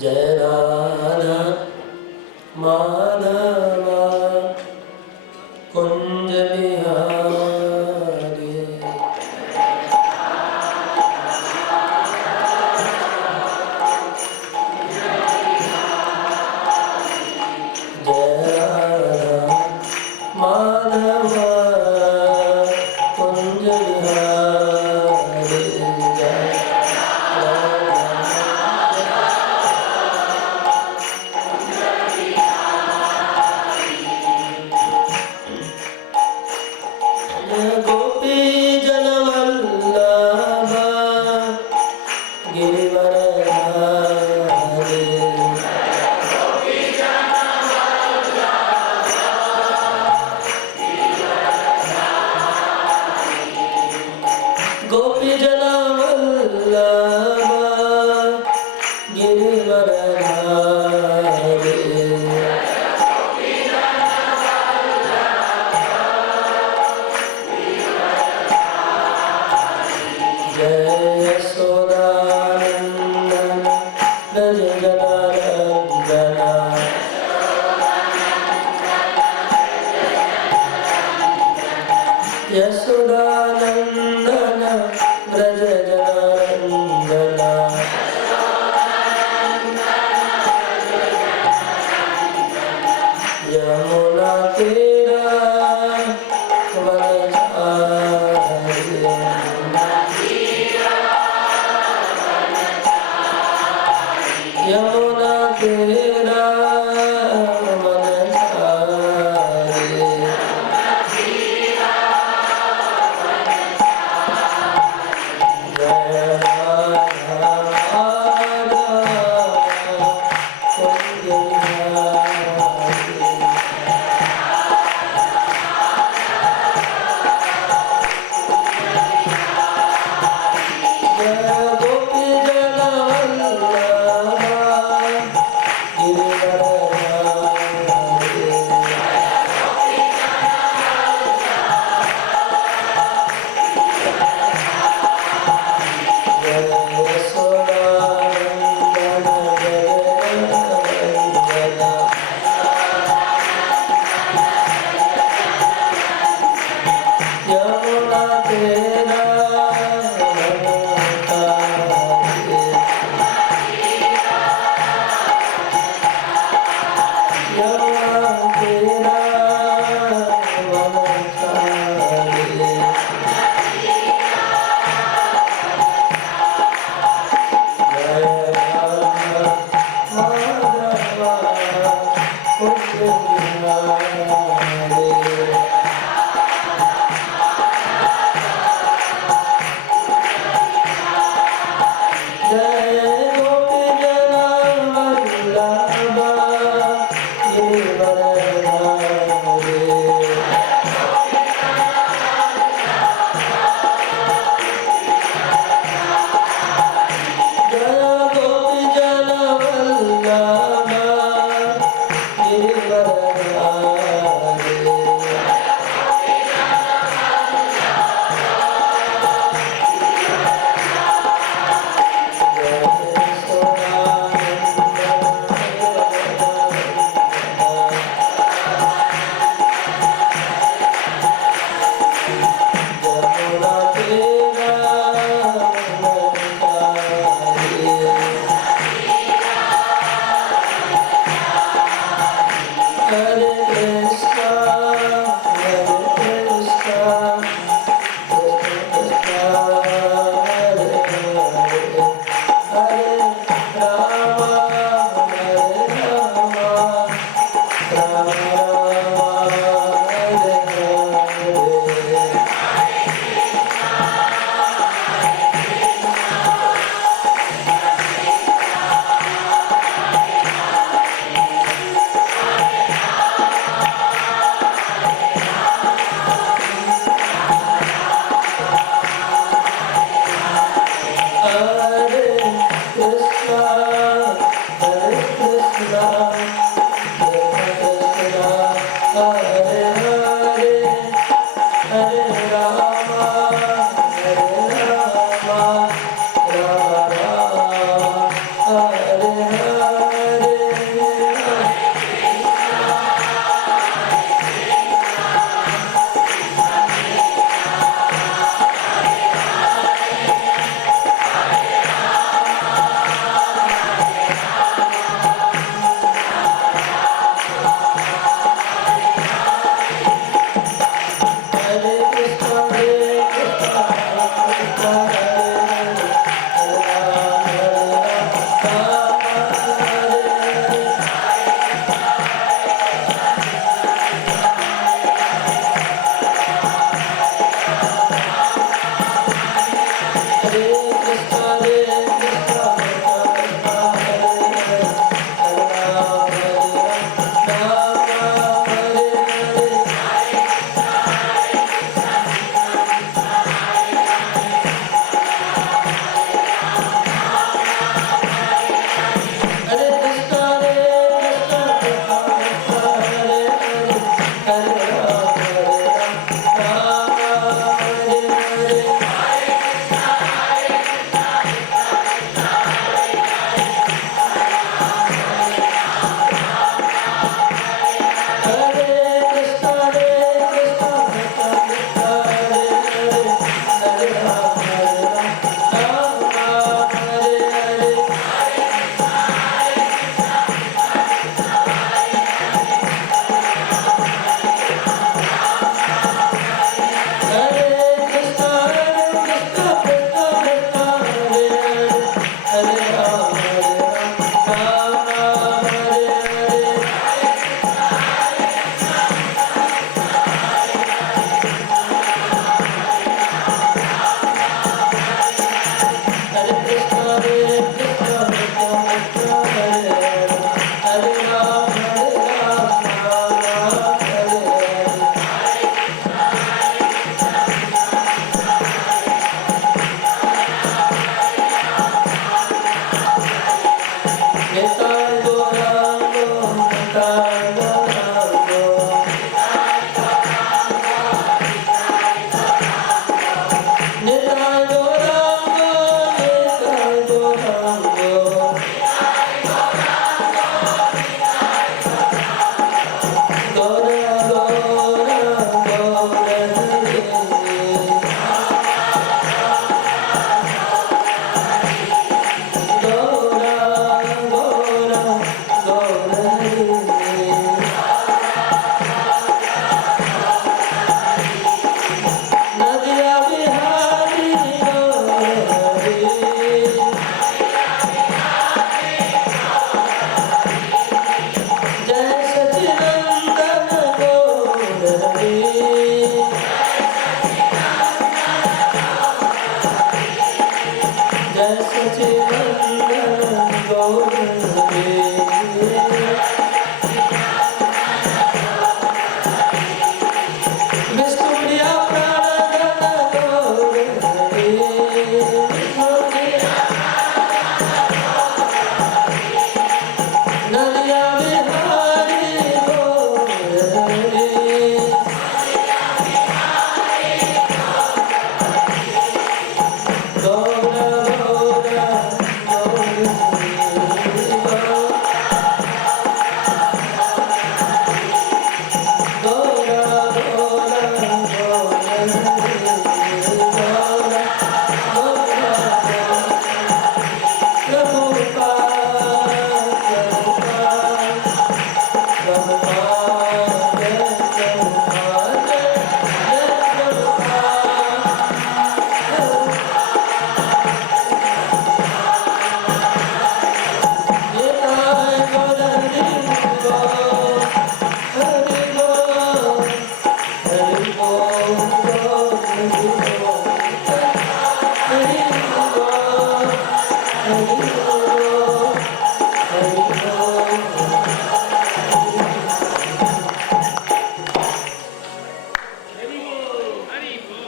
जय राधा माधवा कुंज बिहारी। जय राधा माधवा कुंज बिहारी। जय गोपी जनवल्लभा गिरिवरधारी। गोपी जनवल्लभा गिरिवरधारी। जय यशोदानंदन ब्रज जनार्दना। यशोदानंदन ब्रज जनार्दना। यमुना तीरा वनचारी।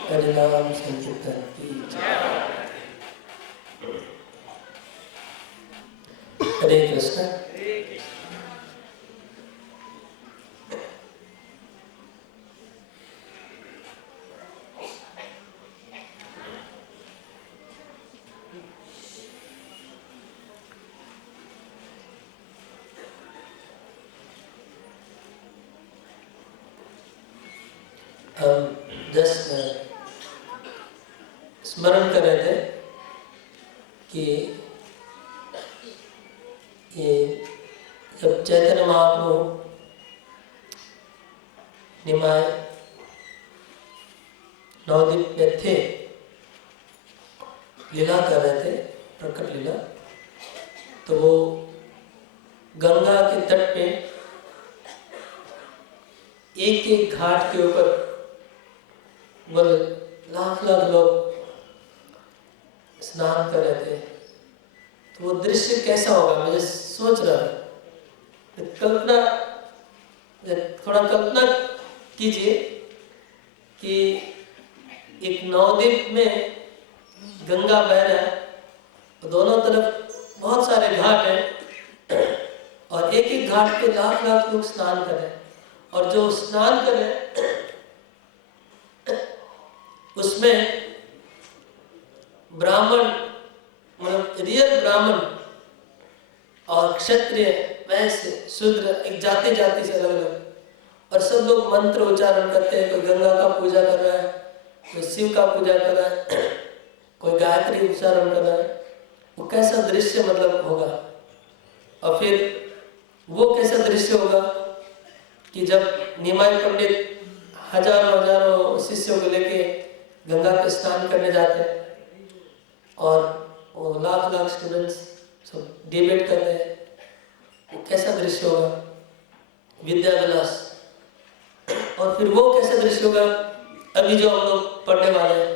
हरिनाम संकीर्तन की हरे कृष्ण। हम जस्ट स्मरण कर रहे थे कि ये जब चैतन्य महाप्रभु निमाय नवद्वीप में थे, लीला कर रहे थे, प्रकट लीला, तो वो गंगा के तट पे एक एक घाट के ऊपर बोले लाख लाख लोग स्नान कर रहे थे। तो वो दृश्य कैसा होगा, मुझे सोच रहा था, कल्पना, थोड़ा कल्पना कीजिए कि एक नवद्वीप में गंगा बह रहा है, तो दोनों तरफ बहुत सारे घाट हैं और एक एक घाट पे लाख लाख लोग स्नान कर रहे हैं। और जो स्नान कर रहे हैं उसमें ब्राह्मण, मतलब रियल ब्राह्मण और क्षत्रिय, वैश्य, शूद्र, एक जाति जाति से अलग अलग, और सब लोग मंत्र उच्चारण करते हैं। कोई गंगा का पूजा कर रहा है, कोई शिव का पूजा कर रहा है, कोई गायत्री उच्चारण कर रहा है। वो कैसा दृश्य मतलब होगा। और फिर वो कैसा दृश्य होगा कि जब निमाई पंडित हजारों हजारों शिष्यों को लेके गंगा पे स्नान करने जाते हैं और वो लाख लाख स्टूडेंट्स सब डिबेट करते हैं, वो कैसा दृश्य होगा, विद्या विलास। और फिर वो कैसा दृश्य होगा अभी जो हम लोग पढ़ने वाले हैं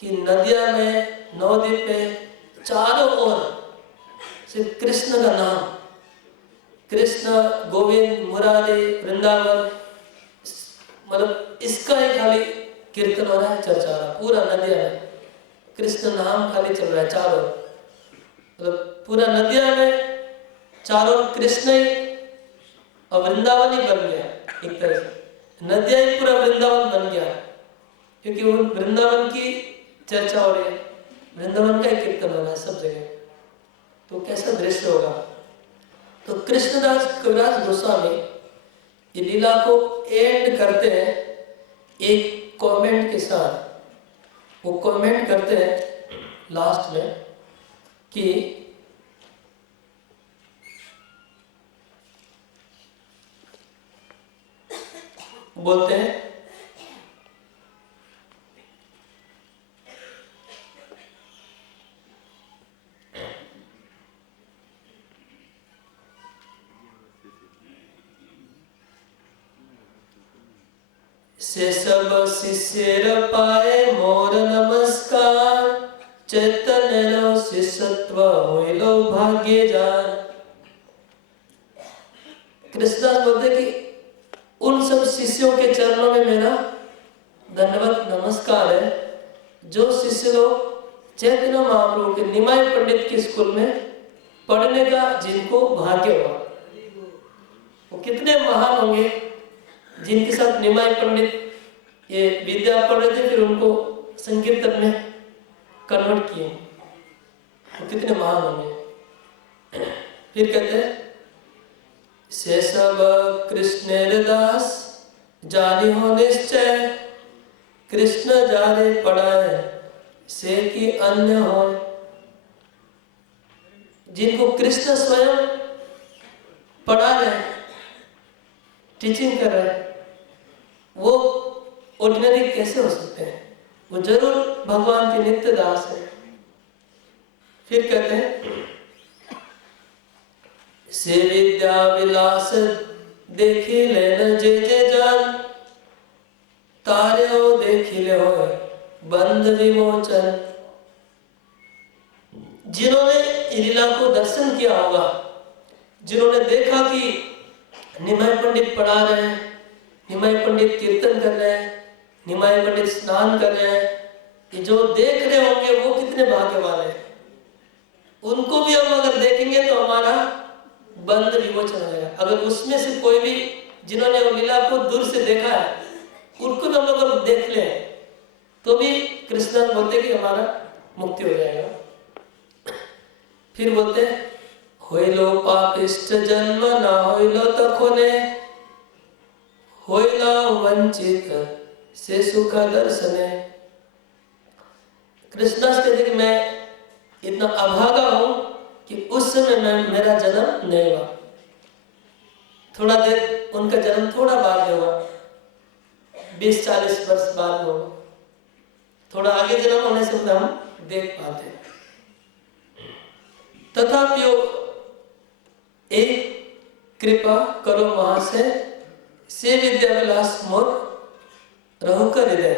कि नदिया में नवद्वीप पे चारों ओर सिर्फ कृष्ण का नाम, कृष्ण, गोविंद, मुरारी, वृंदावन, मतलब इसका ही खाली कीर्तन हो रहा है, चर्चा हो रहा है। पूरा नदिया में कृष्ण नाम खाली चल रहा है चारों, मतलब पूरा नदिया में चारों कृष्ण ही और वृंदावन ही बन गया। एक तरह से नदिया ही पूरा वृंदावन बन गया, क्योंकि वो वृंदावन की चर्चा हो रही है, वृंदावन का ही कीर्तन हो रहा है सब जगह। तो कैसा दृश्य होगा। तो कृष्णदास कविराज गोस्वामी ये लीला को एंड करते हैं एक कमेंट के साथ। वो कमेंट करते हैं लास्ट में कि बोलते हैं से सब शिष्यर पाए मोर नमस्कार, चैतन्य लो शिष्यत्व होई लो भाग्य जान। कृष्णदास बोलते कि उन सब शिष्यों के चरणों में मेरा धन्यवाद नमस्कार है जो शिष्य लोग चैतन्य महाप्रभु के निमाई पंडित के स्कूल में पढ़ने का जिनको भाग्य हुआ। वो कितने महान होंगे जिनके साथ निमाई पंडित ये विद्या पढ़ रहे थे, फिर उनको संकीर्तन में कन्वर्ट किए। वो कितने महान होंगे। फिर कहते हैं से सब कृष्ण दास जानी हो निश्चय, कृष्ण जाने पढ़ाए से कि अन्य हो। जिनको कृष्ण स्वयं पढ़ा रहे, टीचिंग कर रहे, वो ऑर्डिनरी कैसे हो सकते हैं? वो जरूर भगवान के नित्य दास है। फिर कहते हैं से विद्या विलास देखी लेन जे जे जान, तारे हो देखी ले हो बंद विमोचन। जिन्होंने लीला को दर्शन किया होगा, जिन्होंने देखा कि निमाई पंडित पढ़ा रहे हैं, निमाई पंडित कीर्तन कर रहे हैं, निमाई पंडित स्नान कर रहे हैं, ये जो देख रहे होंगे वो कितने भाग्यवान हैं। उनको भी हम अगर देखेंगे तो हमारा बंद विमोचन हो जाएगा। अगर उसमें से कोई भी जिन्होंने लीला को दूर से देखा है, उनको भी हम लोग अगर देख लें तो भी कृष्ण बोलते कि हमारा मुक्ति हो जाएगा। फिर बोलते होइलो पापिष्ट जन्म ना होइलो तखोने, होइला वंचित से सुख दर्शने। कृष्णदास कहते कि मैं इतना अभागा हूं कि उस समय में मेरा जन्म नहीं हुआ। थोड़ा देर उनका जन्म थोड़ा बाद में हुआ, 20-40 वर्ष बाद में हुआ। थोड़ा आगे जन्म होने से हम देख पाते हैं। तथापि एक कृपा करो वहां से विद्या विलास मोर रहो कर हृदय।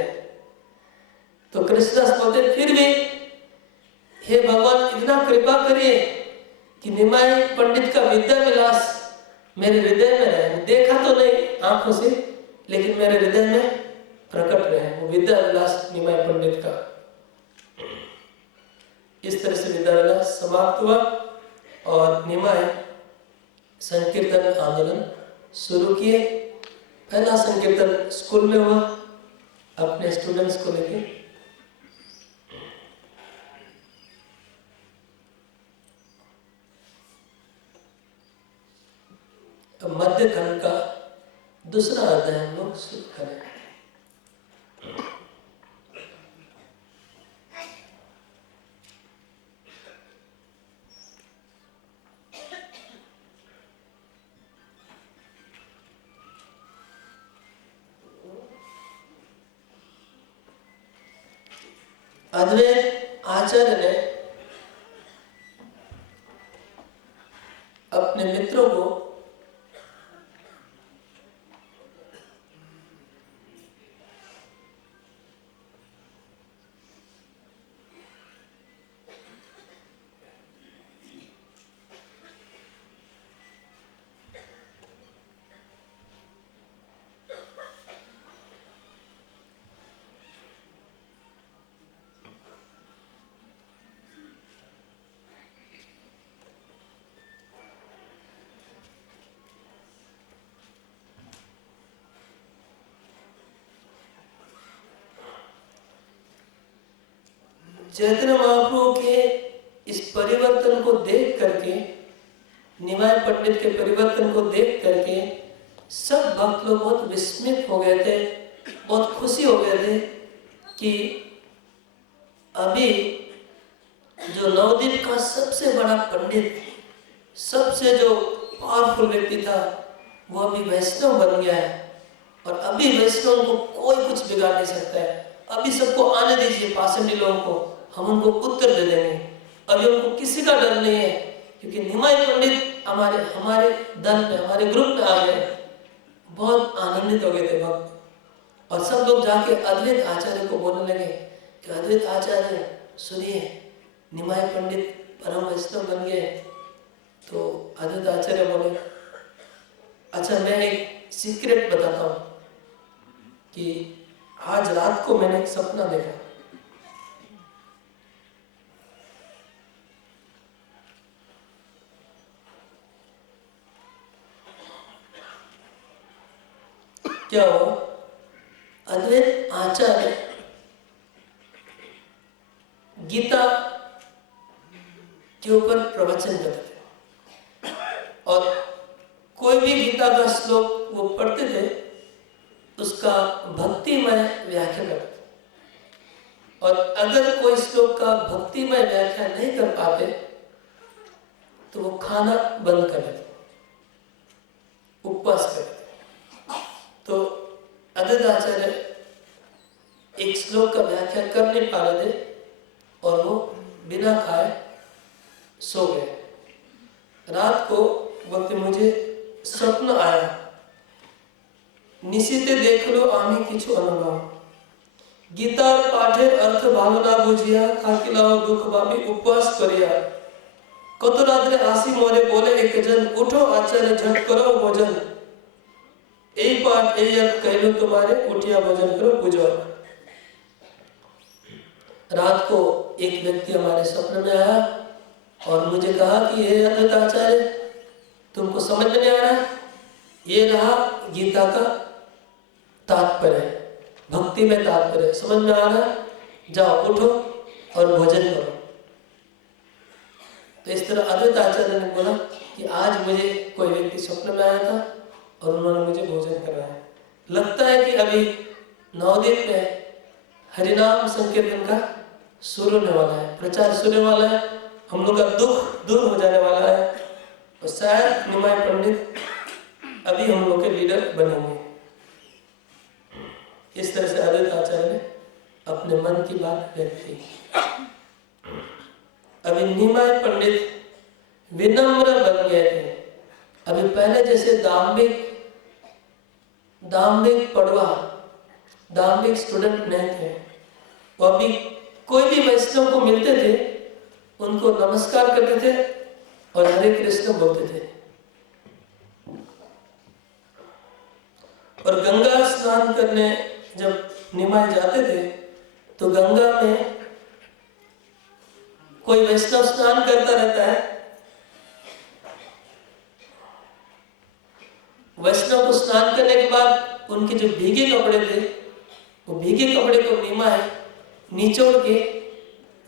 तो कृष्णदास बोलते फिर भी हे भगवान इतना कृपा करिए कि निमाई पंडित का विद्या विलास मेरे हृदय में रहे। देखा तो नहीं आंखों से, लेकिन मेरे हृदय में प्रकट रहे वो विद्या विलास निमाई पंडित का। इस तरह से विद्या विलास समाप्त हुआ और निमाई संकीर्तन आंदोलन शुरू किए। पहला संकीर्तन स्कूल में हुआ अपने स्टूडेंट्स को लेके। अब मध्य खंड का दूसरा अध्याय हम लोग शुरू करें। अद्वैत आचार्य ने अपने मित्रों को चैतन्य महाप्रभु के इस परिवर्तन को देख करके, निमाई पंडित के परिवर्तन को देख करके सब भक्त लोग बहुत विस्मित हो गए थे, बहुत खुशी हो गए थे कि अभी जो नवद्वीप का सबसे बड़ा पंडित, सबसे जो पावरफुल व्यक्ति था, वो अभी वैष्णव बन गया है। और अभी वैष्णव को कोई कुछ बिगाड़ नहीं सकता है। अभी सबको आने दीजिए, पाषंडी लोगों को, हम उनको उत्तर दे देंगे। अभी उनको किसी का डर नहीं है, क्योंकि निमाई पंडित हमारे दल में, हमारे ग्रुप में आ गए। बहुत आनंदित हो गए थे भक्त। और सब लोग जाके अद्वैत आचार्य को बोलने लगे कि अद्वैत आचार्य सुनिए, निमाय पंडित परम वैष्णव बन गए। तो अद्वैत आचार्य बोले, अच्छा मैं एक सीक्रेट बताता हूँ कि आज रात को मैंने एक सपना देखा। क्या हुआ? अद्वैत आचार्य गीता के ऊपर प्रवचन करते थे और कोई भी गीता का श्लोक वो पढ़ते थे, उसका भक्तिमय व्याख्या करते थे। और अगर कोई श्लोक का भक्तिमय व्याख्या नहीं कर पाते तो वो खाना बंद कर देते, उपवास करते। तो अद्वैत आचार्य एक श्लोक का व्याख्या कर नहीं पा रहे थे और वो बिना खाए सो गए। रात को वक्त मुझे स्वप्न आया, निशिते देखलो आमी किछु अनुभव, गीतार पाठेर अर्थ भावना बुझिया, থাকিলাও दुख भावी उपवास करिया, कत रात्रे आसी मोरे बोले एक जन, उठो आचार्य झट करो भोजन, এই पाठ এই अर्थ कहलो तुम्हारे, उठिया भोजन करो पूजो। रात को एक व्यक्ति हमारे स्वप्न में आया और मुझे कहा कि हे अद्वैत आचार्य, तुमको समझ में नहीं आ रहा, ये रहा गीता का तात्पर्य, भक्ति में तात्पर्य समझ में आ रहा, जाओ उठो और भोजन करो। तो इस तरह अद्वैत आचार्य ने बोला कि आज मुझे कोई व्यक्ति स्वप्न में आया था और उन्होंने मुझे भोजन कराया। लगता है कि अभी नवदीप में हरिनाम संकीर्तन का शुरू होने वाला है, प्रचार शुरू होने वाला है, हम लोग का दुख दूर हो जाने वाला है और शायद निमाय पंडित अभी हम लोग के लीडर बनेंगे। इस तरह से अद्वैत आचार्य ने अपने मन की बात व्यक्त की। अभी निमाय पंडित विनम्र बन गए थे। अभी पहले जैसे दाम्भिक पढ़वा, दाम्भिक स्टूडेंट नहीं थे। वो अभी कोई भी वैष्णव को मिलते थे, उनको नमस्कार करते थे और हरे कृष्ण बोलते थे। और गंगा स्नान करने जब निमाय जाते थे तो गंगा में कोई वैष्णव स्नान करता रहता है, वैष्णव को स्नान करने के बाद उनके जो भीगे कपड़े थे, वो भीगे कपड़े को निमाय निचोड़ के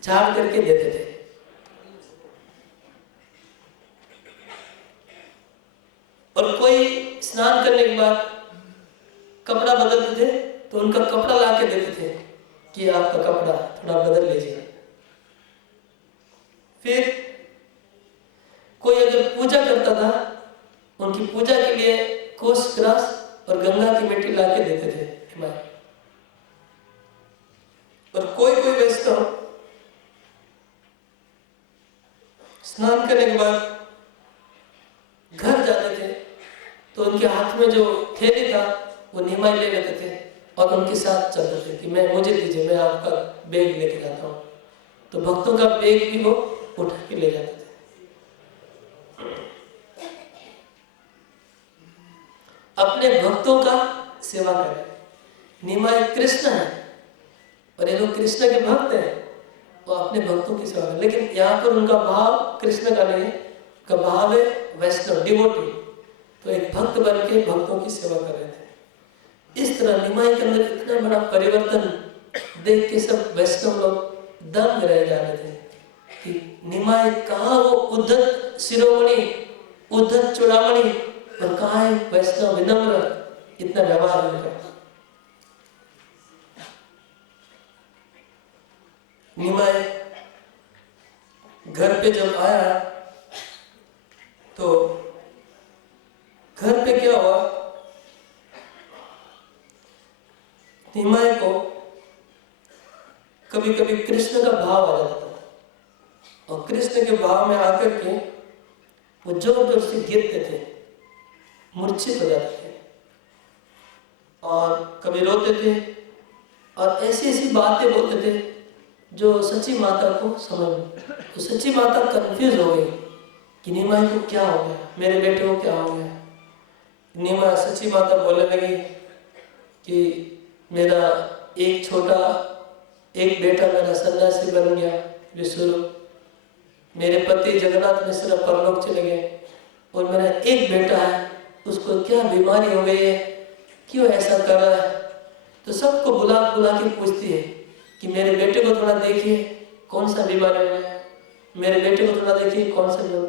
झाड़ करके देते थे। और कोई स्नान करने के बाद कपड़ा बदलते थे तो उनका कपड़ा ला के देते थे कि आपका कपड़ा थोड़ा बदल लीजिए। फिर कोई अगर पूजा करता था, उनकी पूजा के लिए कोस ग्रास और गंगा की मिट्टी ला के देते थे हिमालय। और कोई वैष्णव स्नान करने के बाद घर जाते थे तो उनके हाथ में जो थैली था वो निमाय ले लेते थे और उनके साथ चलते थे कि मुझे दीजिए, मैं आपका बैग लेके जाता हूँ। तो भक्तों का बैग भी वो उठा के ले जाते थे। अपने भक्तों का सेवा करें। निमाय कृष्ण है और ये लोग कृष्ण के भक्त हैं, वो अपने भक्तों की सेवा करें। लेकिन यहाँ पर उनका भाव कृष्ण का नहीं, का भाव है वैष्णव, डिवोटी। तो एक भक्त बन के भक्तों की सेवा कर रहे थे। इस तरह निमाय के अंदर इतना बड़ा परिवर्तन देख के सब वैष्णव लोग दंग रह जा रहे थे कि निमाय कहाँ वो उद्धत शिरोमणि, उद्धत चूड़ामणि, और कहाँ है वैष्णव विनम्र, इतना व्यवहार उनका। निमाय घर पे जब आया तो घर पे क्या हुआ, निमाय को कभी कभी कृष्ण का भाव आ जाता था और कृष्ण के भाव में आकर के वो जोर जोर से गिरते थे, मूर्छित हो जाते थे और कभी रोते थे और ऐसी ऐसी बातें बोलते थे जो सच्ची माता को समझ। तो सच्ची माता कंफ्यूज हो गई कि निमाई को क्या हो गया, मेरे बेटे को क्या हो गया। निमा सच्ची माता बोलने लगी कि मेरा एक बेटा मेरा सन्यासी बन गया विश्वरूप, मेरे पति जगन्नाथ मिश्र परलोक चले गए, और मेरा एक बेटा है उसको क्या बीमारी हो गई है, क्यों ऐसा कर रहा है। तो सबको बुला बुला के पूछती है कि मेरे बेटे को थोड़ा देखिए कौन सा बीमारी हो गया, मेरे बेटे को थोड़ा देखिए कौन सा बीमारी।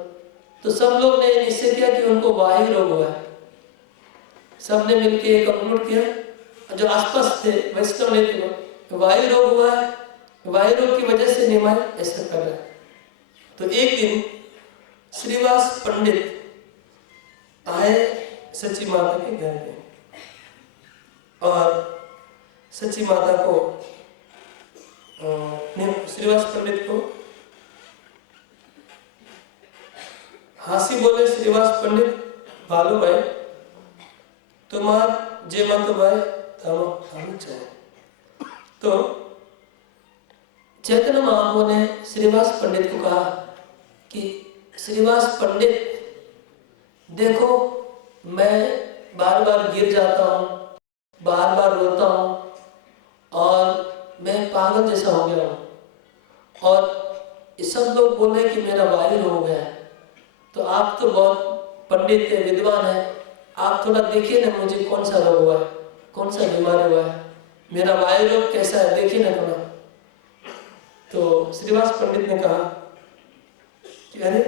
तो सब लोग ने निश्चय किया कि उनको वायु रोग हुआ है। सबने मिलकर एक कंक्लूड किया, जो आसपास थे वैष्णव नहीं थे, वायु रोग हुआ है, वायु रोग की वजह से निमाई ऐसा कर रहा है। तो एक दिन श्रीवास पंडित आए सच्ची माता के घर पे, और सच्ची माता को श्रीवास पंडित को हासी बोले, श्रीवास पंडित बालू भाई तुम्हार जे मत भाई हम चाहे। तो चैतन्य महाप्रभु ने श्रीवास पंडित को कहा कि श्रीवास पंडित देखो, मैं बार बार गिर जाता हूँ, बार बार रोता हूँ, और मैं पागल जैसा हो गया हूँ, और सब लोग बोल रहे कि मेरा वायु रोग हो गया है। तो आप तो बहुत पंडित है, विद्वान है, आप थोड़ा देखिए ना मुझे कौन सा रोग हुआ है, कौन सा बीमारी हुआ है, मेरा वायु रोग कैसा है, देखिए ना थोड़ा। तो श्रीवास पंडित ने कहा कि अरे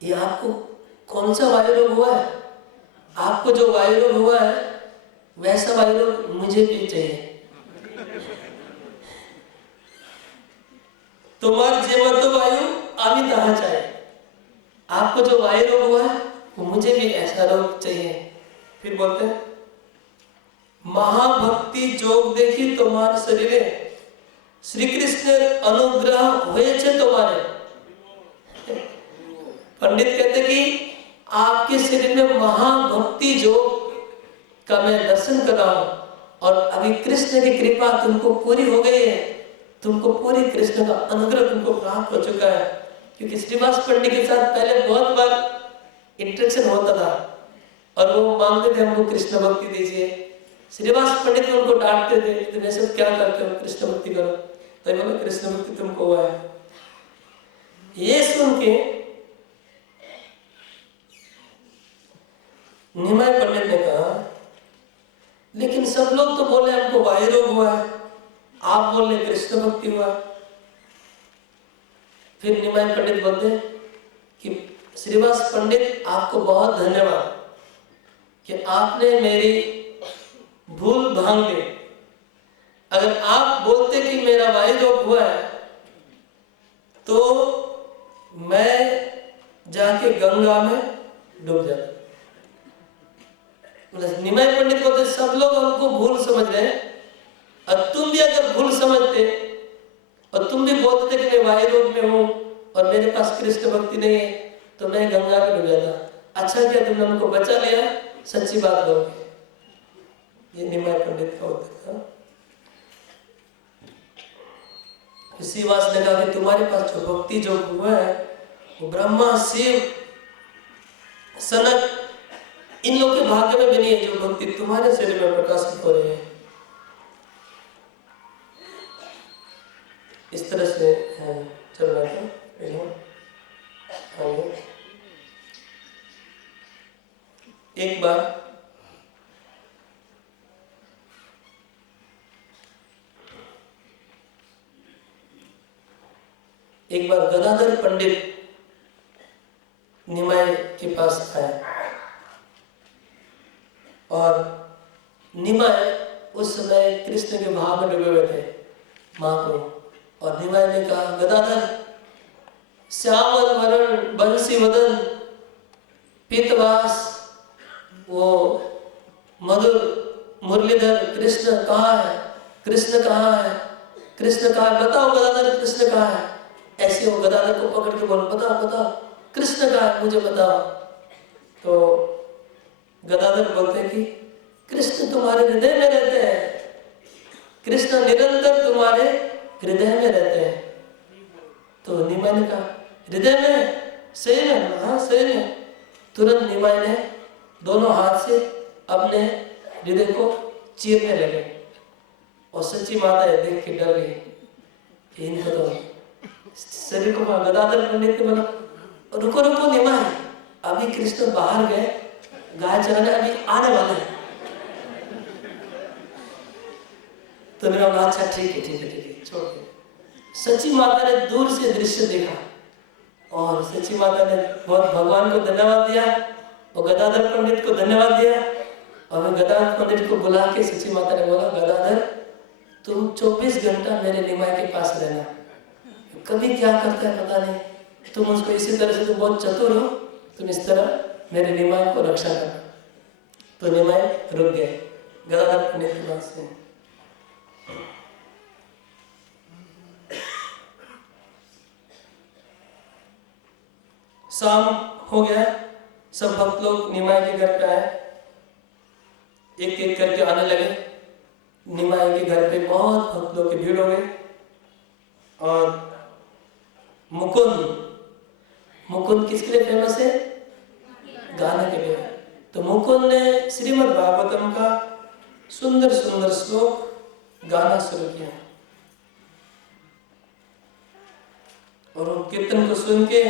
ये आपको कौन सा वायु रोग हुआ है, आपको जो वायु रोग हुआ है वैसा वायु रोग मुझे भी चाहिए। तुम्हार जीवन तो वायु आमी तहा चाहे, आपको जो वायु रोग हुआ है वो मुझे भी ऐसा रोग चाहिए। फिर बोलते हैं महाभक्ति जोग देखी तुम्हारे शरीरे, श्री कृष्ण अनुग्रह हुए छे तुम्हारे। पंडित कहते कि आपके शरीर में महाभक्ति योग का मैं दर्शन कर रहा हूं, और अभी कृष्ण की कृपा तुमको पूरी हो गई है, तुमको पूरी कृष्ण का अनुग्रह तुमको प्राप्त हो चुका है। क्योंकि श्रीवास पंडित के साथ पहले बहुत बार इंटरेक्शन होता था, और वो मांगते थे हमको कृष्ण भक्ति दीजिए। श्रीवास पंडित उनको डांटते थे, तुम ऐसे क्या करते हो, कृष्ण भक्ति करो। तो बोले कृष्ण भक्ति तुमको हुआ है। ये सुन के निमाई पंडित ने कहा लेकिन सब लोग तो बोले हमको वायु रोग हुआ है, आप बोल रहे कृष्ण भक्ति हुआ। फिर निमाई पंडित बोलते कि श्रीवास पंडित आपको बहुत धन्यवाद कि आपने मेरी भूल भांग दी। अगर आप बोलते कि मेरा वायु रोग हुआ है तो मैं जाके गंगा में डूब जाता। निमाई पंडित बोलते सब लोग हमको भूल समझ रहे हैं, और तुम भी अगर भूल समझते और तुम भी बोलते कि मैं वायु रोग में हूं और मेरे पास कृष्ण भक्ति नहीं है तो मैं गंगा में डूब जाता। अच्छा क्या तुमने हमको बचा लिया, सच्ची बात बोलोगे। ये निमाई पंडित का उत्तर था। श्रीवास ने कहा कि तुम्हारे पास जो भक्ति जो हुआ है वो ब्रह्मा शिव सनक इन लोग के भाग्य में भी नहीं है, जो भक्ति तुम्हारे शरीर में प्रकाशित हो रही है। इस तरह से चल रहा था। एक बार गदाधर पंडित निमाई के पास आए, और निमाई उस समय कृष्ण के भाव में डूबे हुए थे महाप्रभु। और निमाई ने कहा गदाधर श्यामल वरण बंसी वदन पीतवास वो मधुर मुरलीधर कृष्ण कहाँ है, कृष्ण कहाँ है, कृष्ण कहाँ है, बताओ गदाधर कृष्ण कहाँ है। ऐसे वो गदाधर को पकड़ के बोलो बताओ बताओ कृष्ण कहाँ है, मुझे बताओ। तो गदाधर बोलते हैं कि कृष्ण तुम्हारे हृदय में रहते हैं, कृष्ण निरंतर तुम्हारे हृदय में रहते हैं। तो निमाई ने कहा हृदय में? सही में? हाँ सही में। तुरंत निमाई ने दोनों हाथ से अपने हृदय को चीरने लगे और सच्ची माता है देख के डर गई। इनको तो शरीर को गदाधर पंडित ने बोला रुको रुको निमाई, अभी कृष्ण बाहर गए गाय चराने, अभी आने वाले हैं। तो मैंने बोला अच्छा ठीक है ठीक है ठीक है, छोड़ दे। सच्ची माता ने दूर से दृश्य देखा और सच्ची माता ने बहुत भगवान को धन्यवाद दिया और गदाधर पंडित को धन्यवाद दिया। और मैं गदाधर पंडित को बुला के सच्ची माता ने बोला गदाधर तुम 24 घंटा मेरे निमाई के पास रहना, कभी क्या करता है पता नहीं, तुम उसको इसी तरह से, तुम बहुत चतुर हो, तुम इस तरह मेरे निमाई को रक्षा करना। तो निमाई रुक गए गदाधर पंडित के पास से। शाम हो गया, सब भक्त लोग निमाई के घर पे आए, एक एक करके आने लगे। निमाई के घर पे बहुत भक्त लोग की भीड़ हो गई। और मुकुंद किसके लिए फेमस है? गाने के लिए। तो मुकुंद ने श्रीमद् भागवतम का सुंदर सुंदर श्लोक गाना शुरू किया और वो कीर्तन को सुन के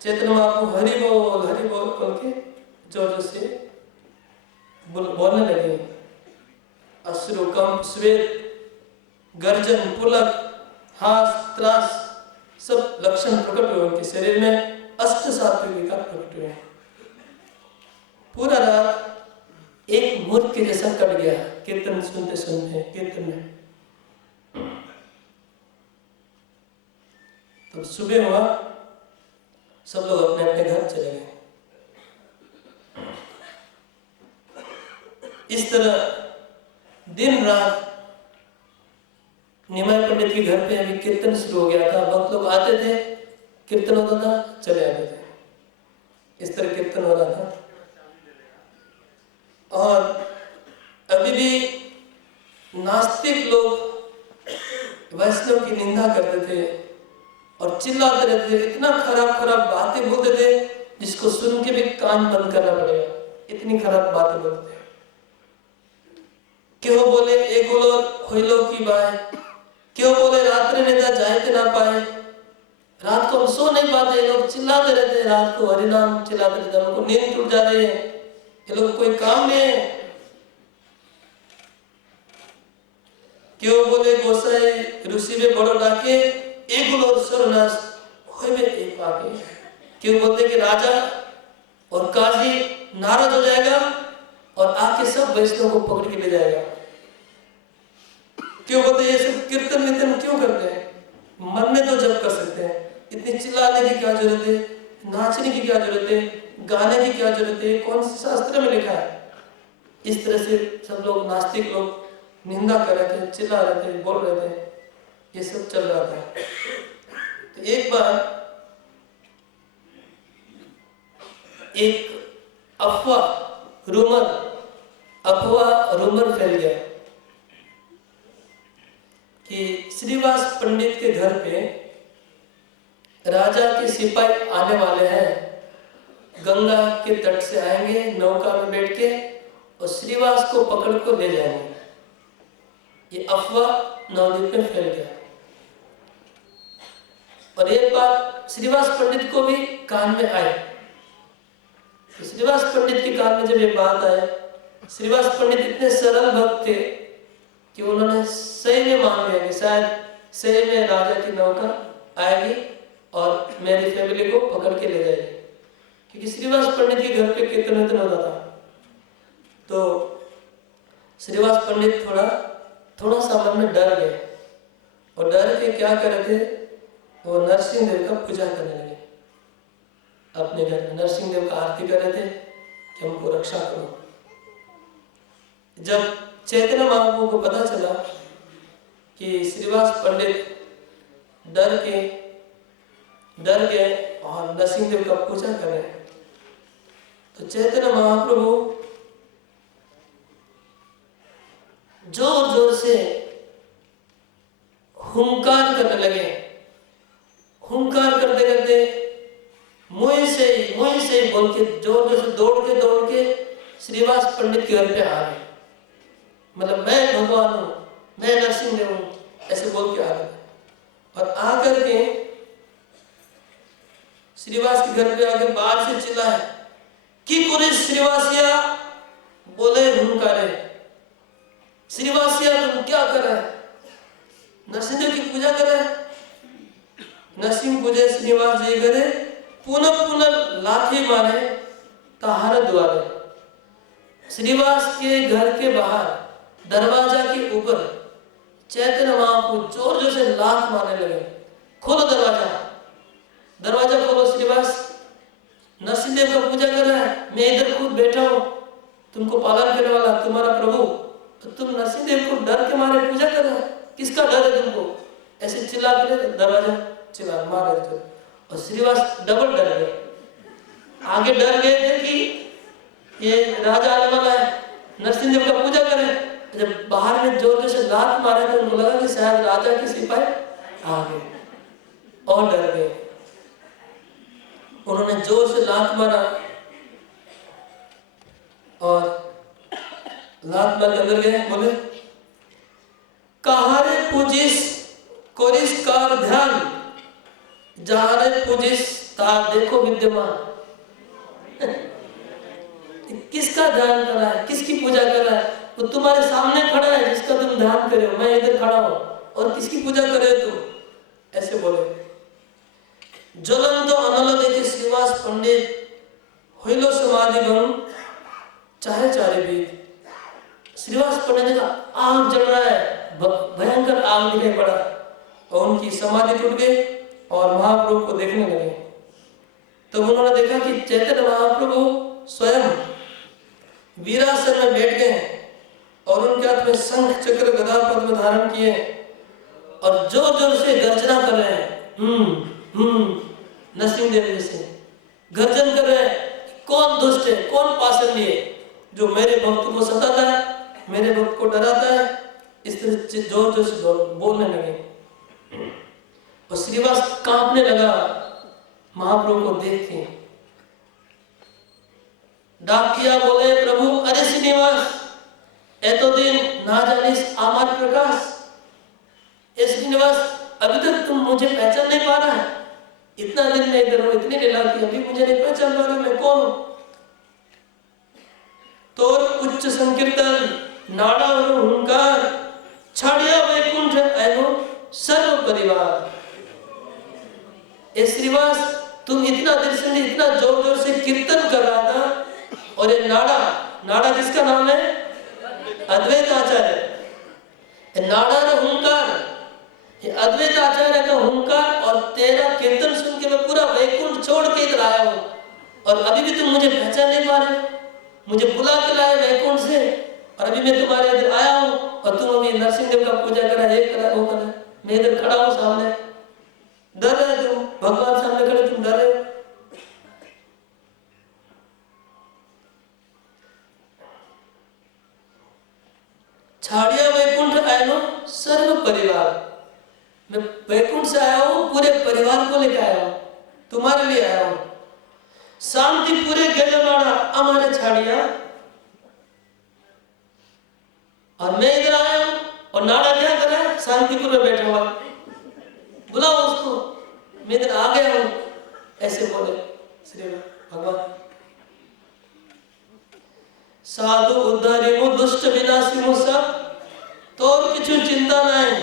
चैतन्य महाप्रभु हरि बोल बोल के जोर से बोलने लगे। अश्रु कंप श्वेत गर्जन पुलक हास त्रास सब लक्षण प्रकट हुए उनके शरीर में, अष्ट सात्विक विकार प्रकट हुए। पूरा रात एक मूर्ख के जैसा कट गया कीर्तन सुनते सुनते कीर्तन में। तो सुबह हुआ, सब लोग अपने अपने घर चले गए। इस तरह दिन रात निमाई पंडित के घर पे अभी कीर्तन शुरू हो गया था। भक्त लोग आते थे, कीर्तन होता था, चले आते थे। इस तरह कीर्तन हो रहा था। और अभी भी नास्तिक लोग वैष्णव की निंदा करते थे और चिल्लाते रहते थे, इतना खराब खराब बातें बोलते थे जिसको सुन के भी कान बंद करना पड़ेगा, इतनी खराब बातें बोलते थे। क्यों बोले एक बोलो होइलो की बाय, क्यों बोले रात्रि निद्रा जायते ना पाए, रात को हम सो नहीं पाते, लोग चिल्लाते रहते हैं, रात को हरिनाम चिल्लाते रहते हैं, उनको नींद टूट जा रही है, ये लोग कोई काम नहीं है। क्यों बोले गोसाई ऋषि में बड़ो डाके एक बोलो सर्वनाश होए में एक पाके, क्यों बोलते कि राजा और काजी नाराज हो जाएगा और आके सब वैष्णव को पकड़ के ले जाएगा। क्यों बोलते ये सब कीर्तन वीर्तन क्यों करते हैं, मरने तो जब कर सकते हैं, इतनी चिल्लाने की क्या जरूरत है, नाचने की क्या जरूरत है, गाने की क्या जरूरत है, कौन से शास्त्र में लिखा है। इस तरह से सब लोग नास्तिक लोग निंदा कर रहे थे, चिल्ला रहे थे, बोल रहे थे, ये सब चल रहा था। तो एक बार एक अफवाह रूमर फैल गया कि श्रीवास पंडित के घर पे राजा के सिपाही आने वाले हैं, गंगा के तट से आएंगे नौका में बैठ के और श्रीवास को पकड़ को ले जाएंगे। ये अफवाह नवद्वीप में फैल गया और एक बात श्रीवास पंडित को भी कान में आई। तो श्रीवास पंडित के कान में जब ये बात आई, श्रीवास पंडित इतने सरल भक्त थे कि उन्होंने सही में मान लिया कि शायद सही में राजा की नौका आएगी और मेरी फैमिली को पकड़ के ले जाएगी, क्योंकि श्रीवास पंडित के घर पे कीर्तन वीर्तन होता था। तो श्रीवास पंडित थोड़ा सा मन में डर गए और डर के क्या कर रहे थे, वो नरसिंह देव का पूजा करने लगे अपने घर में। नरसिंह देव का आरती कर रहे थे कि हमको रक्षा करो। जब चैतन्य महाप्रभु को पता चला कि श्रीवास पंडित डर गए और नरसिंह देव का पूजा कर रहे हैं, तो चैतन्य महाप्रभु जोर जोर से हुंकार करने लगे। हुंकार करते करते मोह से ही बोल के जोर जोर से दौड़ के श्रीवास पंडित के घर पे आ गए। मतलब मैं भगवान हूँ, मैं नरसिंह हूँ, ऐसे बोल के आ गए। और आकर के श्रीवास के घर पे आके बाहर से चिल्लाए कि कुरे श्रीवासिया, बोले हुंकारे, श्रीवासिया तुम क्या कर रहे हैं? नरसिंह देव की पूजा कर रहे हैं। नरसिंह पूजा श्रीनिवास जी करे, पुनः लाठी मारे ताहर द्वारे। श्रीवास के घर के बाहर दरवाजा के ऊपर चैतन्य महाप्रभु जोर जोर से लात मारने लगे। खोलो दरवाजा, दरवाजा खोलो। श्रीवास नरसिंह देव का पूजा कर रहा है, मैं इधर खुद बैठा हूँ, तुमको पालन करने वाला तुम्हारा प्रभु, तो तुम नरसिंह देव को डर के मारे पूजा कर रहा है, किसका डर है तुमको? ऐसे चिल्ला के दरवाजा चिल्ला मार रहे थे। और श्रीवास डबल डर गए। आगे डर गए थे कि ये राजा आने वाला है, नरसिंह देव का पूजा करें। जब बाहर में जोर जोर से लात मारे तो उनको लगा कि शायद राजा के सिपाही आ गए और डर गए। उन्होंने जोर से लात मारा और लात मार के अंदर गए। बोले कहारे पूजिस कोरिस कार ध्यान, जहारे पूजिस तार देखो विद्यमान। किसका ध्यान कर रहा है, किसकी पूजा कर रहा है? वो तुम्हारे सामने खड़ा है जिसका तुम ध्यान करे हो, मैं इधर खड़ा हूं, और किसकी पूजा कर रहे हो तुम? ऐसे बोले। ज्वलन तो अनल देखे श्रीवास पंडित होइलो समाधि भंग चाहे चारे वेद। श्रीवास पंडित का आग जल रहा है, भयंकर आग दिखाई पड़ा और उनकी समाधि टूट गई और महाप्रभु को देखने लगे। तो उन्होंने देखा कि चैतन्य महाप्रभु स्वयं वीरासन में बैठ गए और उनके हाथ में शंख चक्र गदा पद्म धारण किए और जोर जोर से गर्जना कर रहे हैं। नरसिंह देव जैसे गर्जन कर रहे हैं, कौन दुष्ट है, कौन पाषंडी है जो मेरे भक्त को सताता है, मेरे भक्त को डराता है। इस तरह से जोर जोर से बोलने लगे और श्रीवास कांपने लगा महाप्रभु को देख के। डाकिया बोले प्रभु अरे श्रीनिवास, एतो दिन ना जानिस आमार प्रकाश। ए श्रीनिवास, अभी तक तुम मुझे पहचान नहीं पा रहा है, इतना दिन में इधर हो, इतनी लीला की, अभी मुझे नहीं पहचान पा रहा मैं कौन हूं? तोर उच्च संकीर्तन नाड़ा और हुंकार, छाड़िया वैकुंठ ऐनो सर्व परिवार। ए श्रीनिवास, तुम इतना देर से इतना जोर जोर से कीर्तन कर रहा था और ये नाड़ा किसका नाम है? अद्वैत आचार्य। नाड़ा और हुंकार, ये अद्वैत आचार्य का हुंकार और तेरा कीर्तन सुन के मैं पूरा वैकुंठ छोड़ के इधर आया हूँ और अभी भी तुम मुझे पहचान नहीं पा रहे। मुझे बुला के लाए वैकुंठ से और अभी मैं तुम्हारे इधर आया हूँ और तुम अभी नरसिंह देव का पूजा करा, एक करा, वो करा, मैं इधर खड़ा हूँ सामने। डर रहे तुम, भगवान सामने खड़े तुम डर रहे हो। छाड़िया वैकुंठ आयनो सर्व परिवार, मैं वैकुंठ से आया हूँ, पूरे परिवार को लेकर आया हूँ, तुम्हारे लिए आया हूँ। शांति पूरे गजमाड़ा हमारे छाड़िया, और मैं इधर आया हूँ और नाड़ा क्या कर रहा है? शांतिपुर में बैठा हुआ, बुलाओ उसको, मैं इधर आ गया हूँ। ऐसे बोले श्री भगवान। साधु उद्धारी दुष्ट विनाशी मु सब, तोर किछु चिंता नहीं,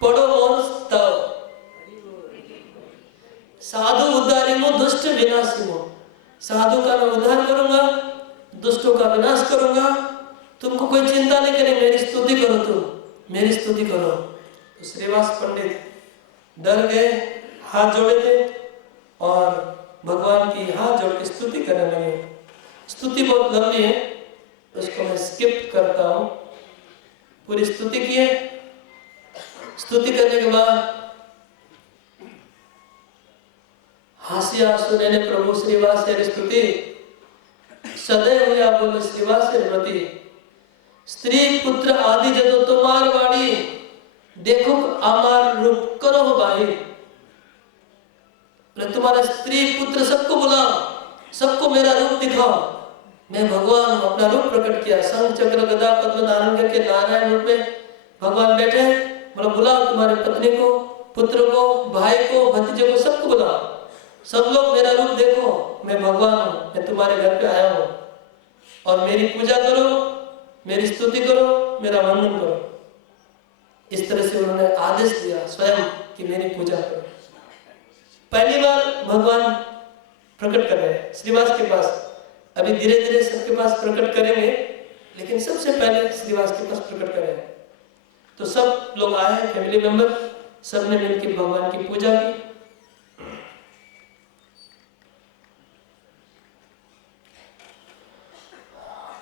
पढ़ो मोर तव। साधु उद्धारी मु दुष्ट विनाशी मु, साधु का मैं उद्धार करूंगा, दुष्टों का विनाश करूंगा, तुमको कोई चिंता नहीं करें, मेरी स्तुति करो, तुम मेरी स्तुति करो। तो श्रीवास पंडित डर गए, हाथ जोड़े थे और भगवान की हाथ जोड़ के स्तुति करने लगे। स्तुति बहुत लंबी है, उसको मैं स्किप करता हूं। पूरी स्तुति की है। स्तुति करने के बाद हास्य सुने प्रभु श्रीवास स्तुति सदैव या बोले श्रीवास प्रति स्त्री पुत्र आदि जतो तुम्हार वाड़ी, देखो अमार रूप करो भाई। तुम्हारा स्त्री पुत्र सबको बुलाओ, सबको मेरा रूप दिखाओ। मैं भगवान हूं, अपना रूप प्रकट किया। शंख चक्र गदा पद्म धारण करके नारायण रूप में भगवान बैठे। बोला बुलाओ तुम्हारी पत्नी को, पुत्र को, भाई को, भतीजे को, सबको बुलाओ। सब लोग मेरा रूप देखो, मैं भगवान हूं, मैं तुम्हारे घर पे आया हूं और मेरी पूजा करो, मेरी स्तुति करो, मेरा वंदन करो। इस तरह से उन्होंने आदेश दिया स्वयं कि मेरी पूजा करो। पहली बार भगवान प्रकट कर रहे हैं श्रीवास के पास। अभी धीरे धीरे सबके पास प्रकट करेंगे, लेकिन सबसे पहले श्रीवास के पास प्रकट करेंगे। तो सब लोग आए, फैमिली मेंबर, सबने मिलकर भगवान की पूजा की।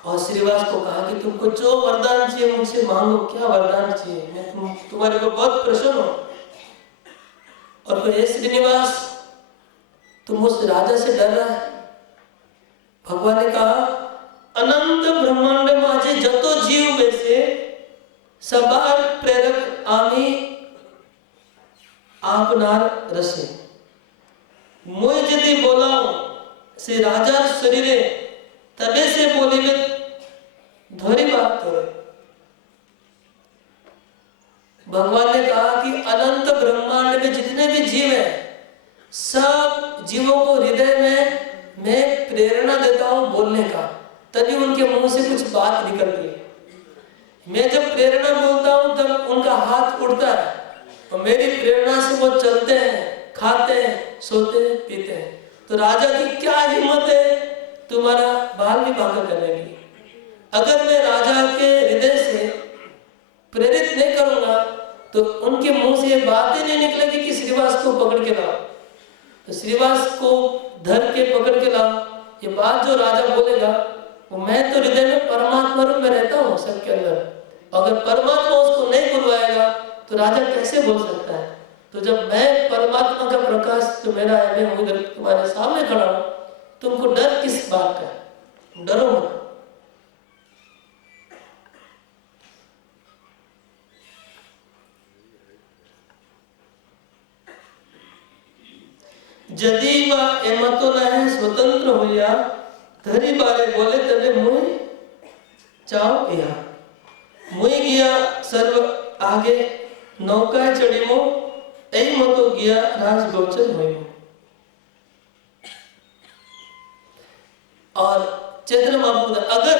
और श्रीवास को कहा कि तुमको जो वरदान चाहिए मुझसे मांगो, क्या वरदान चाहिए, मैं तुम्हारे को बहुत प्रसन्न हूं। और फिर श्रीनिवास तुम उस राजा से डर रहा है। भगवान ने कहा अनंत ब्रह्मांड माझे जतो जीव वैसे सबार प्रेरक आमी आपनार रसे। मुझे यदि बोलाओ से राजा शरीरे तबे से बोली में धोरी बात करो। भगवान ने कहा कि अनंत ब्रह्मांड में जितने भी जीव हैं, सब जीवों को हृदय में मैं प्रेरणा देता हूं बोलने का, तभी उनके मुंह से कुछ बात निकलती है। मैं जब प्रेरणा बोलता हूं तब उनका हाथ उड़ता है और मेरी प्रेरणा से वो चलते हैं, खाते हैं, सोते हैं, पीते हैं। तो राजा की क्या हिम्मत है तुम्हारा बाल भी भागा करने की। अगर मैं राजा के हृदय से प्रेरित नहीं करूंगा तो उनके मुंह से ये बातें नहीं निकलेगी कि श्रीवास को पकड़ के लाओ। तो श्रीवास को धर के पकड़ के लाओ, ये बात जो राजा बोलेगा वो मैं तो हृदय में परमात्मा रूप में रहता हूँ सबके अंदर। अगर परमात्मा उसको नहीं बुलवाएगा तो राजा कैसे बोल सकता है। तो जब मैं परमात्मा का प्रकाश जो मेरा है, मैं उधर तुम्हारे सामने खड़ा हूं, तुमको डर किस बात का, डरो मत। यदि वह एमतो न है स्वतंत्र होया, धरी बारे बोले तबे मुई चाओ या। मुई गया सर्व आगे नौका चढ़ीमो, ऐ मतो गया राज गोचर होइमो। और चैतन्य महाप्रभु, अगर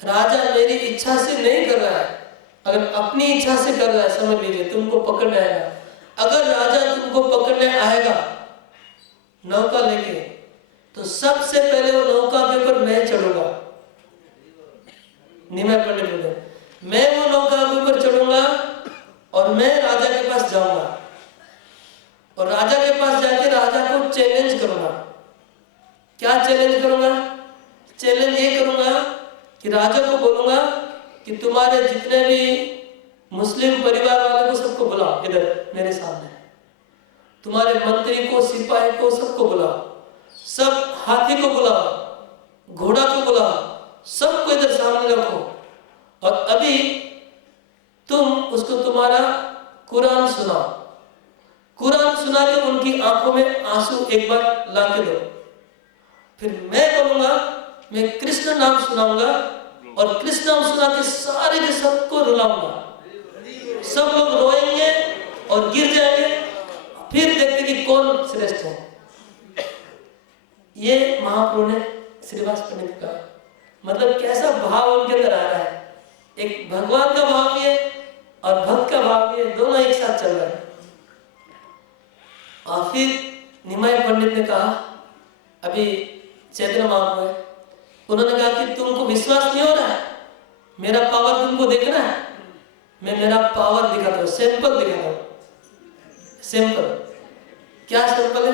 राजा मेरी इच्छा से नहीं कर रहा है, अगर अपनी इच्छा से कर रहा है, समझ लीजिए तुमको पकड़ने आएगा। अगर राजा तुमको पकड़ने आएगा नौका लेके, तो सबसे पहले वो नौका के ऊपर मैं चढ़ूंगा। निमय पंडित बोले, मैं वो नौका के ऊपर चढ़ूंगा और मैं राजा के पास जाऊंगा और राजा के पास जाके राजा को चैलेंज करूंगा। क्या चैलेंज करूंगा? चैलेंज ये करूंगा कि राजा को बोलूंगा कि तुम्हारे जितने भी मुस्लिम परिवार वाले को सबको बुलाओ इधर मेरे सामने। तुम्हारे मंत्री को, सिपाही को, सबको बुलाओ। सब हाथी को बुलाओ, घोड़ा को बुलाओ, सबको इधर सामने रखो। और अभी तुम उसको तुम्हारा कुरान सुनाओ। कुरान सुना के उनकी आंखों में आंसू एक बार ला के दो। फिर मैं बोलूंगा, मैं कृष्ण नाम सुनाऊंगा और कृष्ण नाम सुना के सारे के सबको रुलाऊंगा। सब लोग रोएंगे और गिर जाएंगे, फिर देखते कि कौन श्रेष्ठ है। ये महाप्रभु ने श्रीवास पंडित का मतलब कैसा भाव उनके अंदर आ रहा है। एक भगवान का भाव भी है और भक्त का भाव भी है, दोनों एक साथ चल रहा है। और फिर निमाय पंडित ने कहा, अभी चैतन्य महाप्रभु है, उन्होंने कहा कि तुमको विश्वास नहीं हो रहा है, मेरा पावर तुमको देखना है, मैं मेरा पावर दिखाता हूं, सैंपल दिखाता हूं। सैंपल क्या सैंपल है?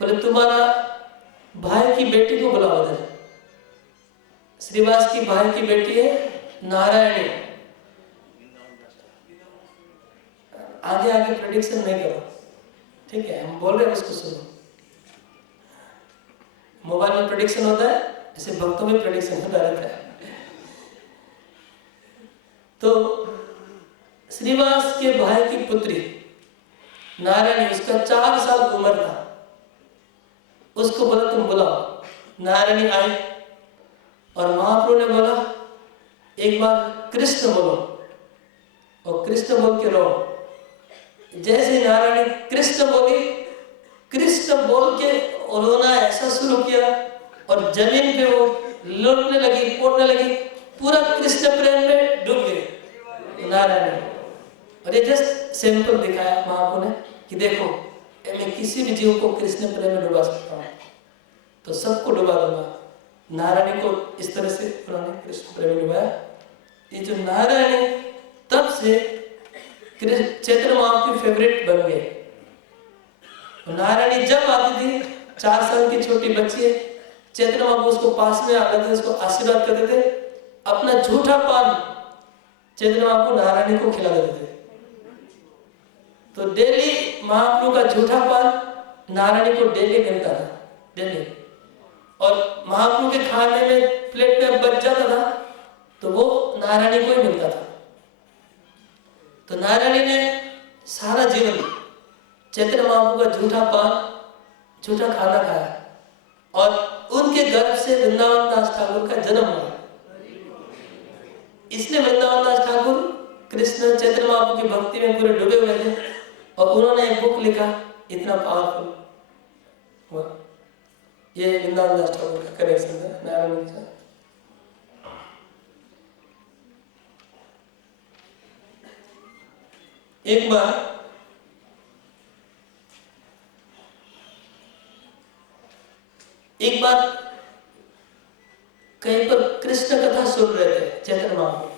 बोले तुम्हारा भाई की बेटी को बुलाओ इधर। श्रीवास की भाई की बेटी है नारायणी। आगे आगे प्रेडिक्शन नहीं करो, ठीक है? हम बोल रहे हैं उसको सुनो। मोबाइल में प्रेडिक्शन होता है, ऐसे भक्तों में प्रेडिक्शन होता रहता है। तो श्रीवास के भाई की पुत्री नारायणी, उसका 4 साल उम्र था, उसको बोला तुम बुलाओ। नारायणी आई और महाप्रभु ने बोला एक बार कृष्ण बोलो, और कृष्ण बोल के रो। जैसे नारायणी कृष्ण बोली, कृष्ण बोल के रोना ऐसा शुरू किया और जमीन पे वो लौटने लगी, पोड़ने लगी, पूरा कृष्ण प्रेम में डूब गई नारायण। और ये जस्ट सिंपल दिखाया महाप्रभु ने कि देखो मैं किसी भी जीव को कृष्ण प्रेम में डुबा सकता हूँ, तो सबको डुबा दूंगा। नारायणी को इस तरह से उन्होंने कृष्ण प्रेम में डुबाया। ये जो नारायणी तब से चैतन्य महाप्रभु की फेवरेट बन गए। नारायणी जब आती थी, 4 साल की छोटी बच्ची है, चैतन्य महाप्रभु उसको पास में आते थे, उसको आशीर्वाद करते थे। अपना झूठा पान चैतन्य महाप्रभु नारायणी को खिला देते थे। तो डेली महाप्रभु का झूठा पान नारायणी को डेली मिलता था, डेली। और महाप्रभु के खाने में प्लेट में बच जाता था तो वो नारायणी को ही मिलता था। तो नारायणी ने सारा जीवन चैतन्य महाप्रभु का झूठा पान, झूठा खाना खाया, और उनके गर्भ से वृंदावन दास ठाकुर का जन्म हुआ। इसलिए वृंदावन दास ठाकुर कृष्ण चैतन्य महाप्रभु की भक्ति में पूरे डूबे हुए थे, और उन्होंने एक बुक लिखा, इतना पावरफुल हुआ। ये वृंदावन दास ठाकुर का कनेक्शन है नारायण के साथ। एक बार कहीं पर कृष्ण कथा सुन रहे थे चैतन्य महाप्रभु।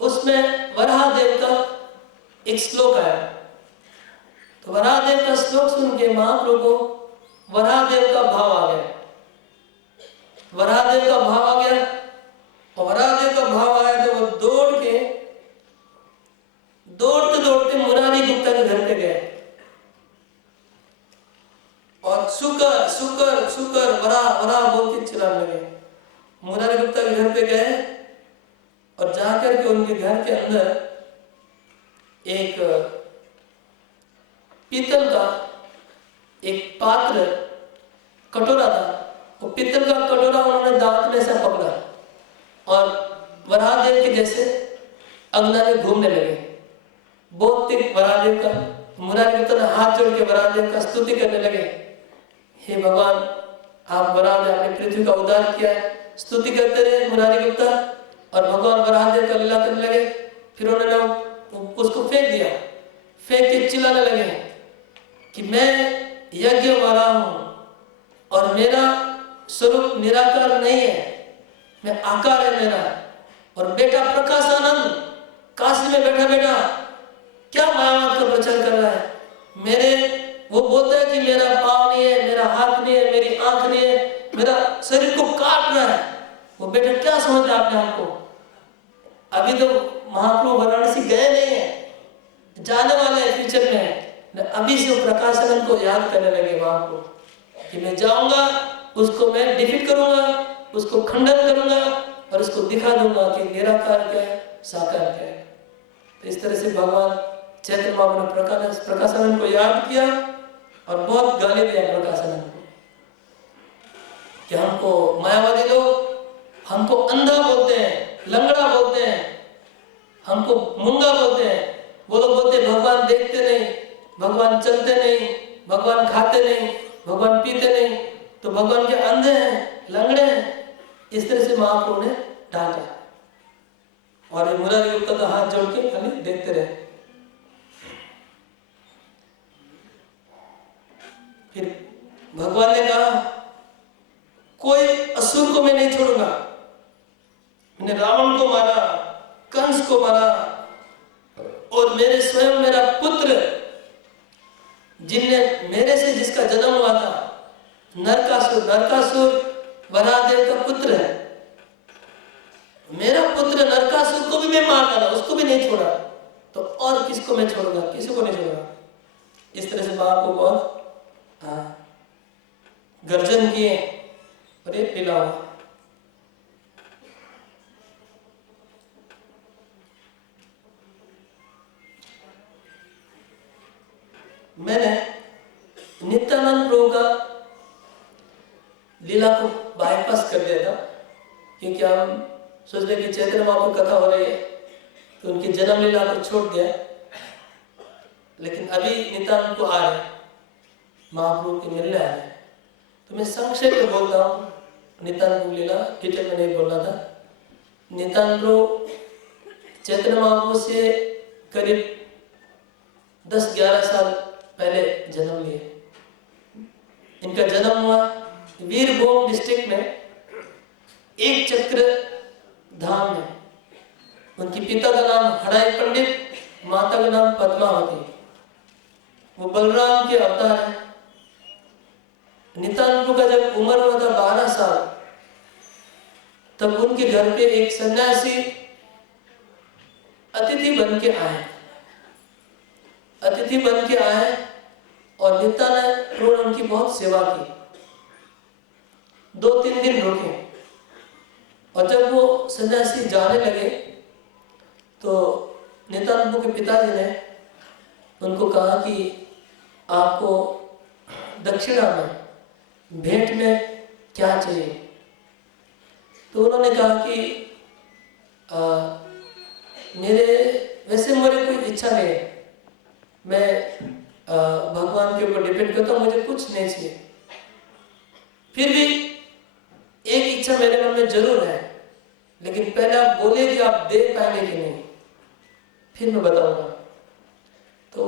उसमें वराहदेव का एक श्लोक आया। तो वराहदेव का श्लोक सुन के महाप्रभु को वराहदेव का भाव आ गया। वराहदेव का भाव आ गया, और वराहदेव का भाव आया तो वो दौड़ते दौड़ते मुरारी गुप्ता के घर पे गए, और शुकर शुकर शुकर वराह वराह बोल के चिल्लाने लगे। मुरारी गुप्ता के घर पे गए, और जाकर के उनके घर के अंदर एक पीतल का एक पात्र, कटोरा था। वो पीतल का कटोरा उन्होंने दांत में से पकड़ा और वराहदेव के जैसे अंगना में घूमने लगे। बहुत तेज वराहदेव का, मुरारी गुप्ता ने हाथ जोड़ के वराहदेव का स्तुति करने लगे। हे भगवान, आप वराहदेव, आपने पृथ्वी का उद्धार किया। स्तुति करते रहे मुरारी गुप्ता, और भगवान वराहदेव का लीला करने लगे। फिर उन्होंने उसको फेंक दिया, फेंक के चिल्लाने लगे कि मैं यज्ञ वराह हूं, और मेरा स्वरूप निराकार नहीं है, मैं आकार है मेरा। और बेटा प्रकाशानंद काशी में बैठा बैठा क्या मायावाद का प्रचार कर रहा है। वो बोलता है कि मेरा पाँव नहीं है, मेरा हाथ नहीं है, मेरी आंख नहीं है, मेरा शरीर को काट रहा है। वो बेटा क्या समझता है अपने आप को? अभी तो महाप्रभु वाराणसी गए नहीं है, जाने वाले हैं फ्यूचर में। अभी से प्रकाशानंद को याद करने लगे महाप्रभु कि मैं जाऊंगा, उसको मैं डिफीट करूंगा, उसको खंडन करूंगा, और उसको दिखा दूंगा कि निराकार क्या है, साकार क्या है। तो इस तरह से भगवान चैतन्य महाप्रभु ने प्रकाशानंद को याद किया, और बहुत गाली दिया प्रकाशानंद को कि हमको मायावादी लोग हमको अंधा बोलते हैं, लंगड़ा बोलते हैं, हमको मूंगा बोलते हैं। वो लोग बोलते हैं भगवान देखते नहीं, भगवान चलते नहीं, भगवान खाते नहीं, भगवान पीते नहीं, तो भगवान के अंधे हैं, लंगड़े हैं। इस तरह से महाप्रभु ने डांटा, और मुरारी गुप्ता का हाथ जोड़ के खाली देखते रहे। फिर भगवान ने कहा कोई असुर को मैं नहीं छोड़ूंगा। मैंने रावण को मारा, कंस को मारा, और मेरे स्वयं मेरा पुत्र जिनने मेरे से जिसका जन्म हुआ था, नरकासुर वराहदेव का पुत्र है। मेरा पुत्र नरकासुर को भी मैं मार डाला, उसको भी नहीं छोड़ा, तो और किसको मैं छोड़ूंगा? किसी को नहीं छोड़ूंगा। इस तरह से बाप को बहुत गर्जन किए, और एक लीला हुआ। मैंने नित्यानंद प्रभु का लीला को बाईपास कर दिया था, क्योंकि हम सोच रहे कि चैतन्य महाप्रभु कथा हो रही है तो उनकी जन्म लीला को छोड़ दिया। लेकिन अभी नित्यानंद को आ रहे महाप्रभु के मिलने आ रहे, तो मैं संक्षेप में बोलता हूँ। नित्यानंद प्रभु लीला डिटेल में नहीं बोलना था। नित्यानंद प्रभु चैतन्य महाप्रभु से करीब 10-11 साल पहले जन्म लिए। इनका जन्म हुआ वीरभूम डिस्ट्रिक्ट में एक चक्र धाम में। उनके पिता का नाम हड़ाई पंडित, माता का नाम पद्मावती। वो बलराम के अवतार है। नित्यानंद का जब उम्र हुआ था 12 साल, तब उनके घर पे एक सन्यासी अतिथि बन के आए। अतिथि बन के आए और नित्यानंद ने उनकी बहुत सेवा की। 2-3 दिन रुके और जब वो सन्यासी जाने लगे तो नित्यानंद के पिताजी ने उनको कहा कि आपको दक्षिणा में, भेंट में क्या चाहिए? तो उन्होंने कहा कि मेरे कोई इच्छा नहीं है, मैं भगवान के ऊपर डिपेंड करता हूँ, मुझे कुछ नहीं चाहिए। फिर भी एक इच्छा मेरे मन में जरूर है, लेकिन पहले आप बोले कि आप दे पाएंगे कि नहीं, फिर मैं बताऊंगा। तो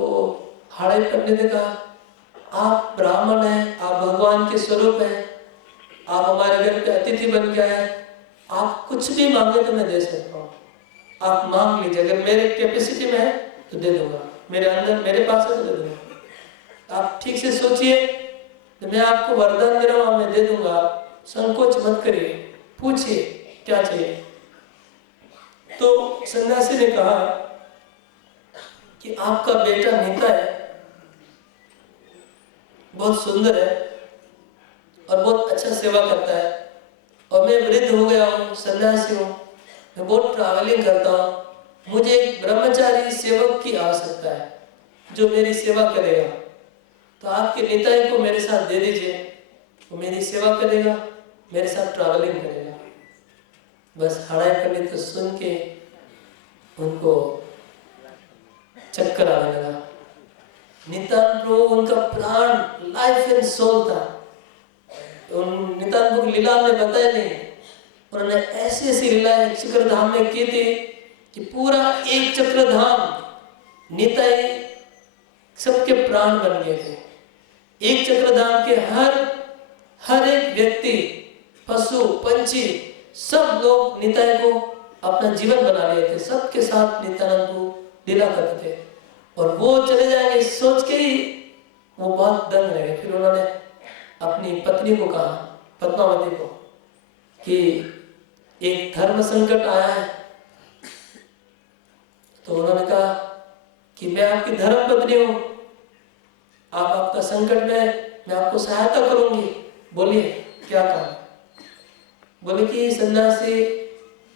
हाड़े पंडित ने कहा, आप ब्राह्मण हैं, आप भगवान के स्वरूप हैं, आप हमारे घर पे अतिथि बन के आए, आप कुछ भी मांगे तो मैं दे सकता हूँ, आप मांग लीजिए। अगर मेरे कैपेसिटी में है तो दे दूंगा, मेरे अंदर मेरे पास है तो दे दूंगा। आप ठीक से सोचिए, तो मैं आपको वरदान दे रहा हूँ, मैं दे दूंगा, संकोच मत करिए, पूछिए क्या चाहिए। तो सन्यासी ने कहा कि आपका बेटा निताय बहुत सुंदर है और बहुत अच्छा सेवा करता है, और मैं वृद्ध हो गया हूँ, सन्यासी हूँ, मैं बहुत ट्रैवलिंग करता हूँ, मुझे एक ब्रह्मचारी सेवक की आवश्यकता है जो मेरी सेवा करेगा। तो आपके निताई को मेरे साथ दे दीजिए, वो मेरी सेवा करेगा, मेरे साथ ट्रैवलिंग करेगा। बस हड़ाई पंडित को सुन के उनको चक्कर आने लगा। नित्यानंद प्रभु उनका प्राण, लाइफ एंड सोल था। नित्यानंद प्रभु की लीला में बताया नहीं, उन्होंने ऐसी ऐसी लीलाएं चक्र धाम में की थी कि पूरा एक चक्र धाम निताई सबके प्राण बन गए थे। एक चक्र धाम के हर एक व्यक्ति, पशु पंछी, सब लोग निताई को अपना जीवन बना लिए थे। सबके साथ नित्यानंद को लीला करते थे और वो चले जाएंगे सोच के ही वो बहुत दंग रहे। फिर उन्होंने अपनी पत्नी को कहा, पद्मावती को, कि एक धर्म संकट आया है। तो उन्होंने कहा कि मैं आपकी धर्म पत्नी हूं, आप आपका संकट में मैं आपको सहायता करूंगी, बोलिए क्या काम। बोले कि सन्यासी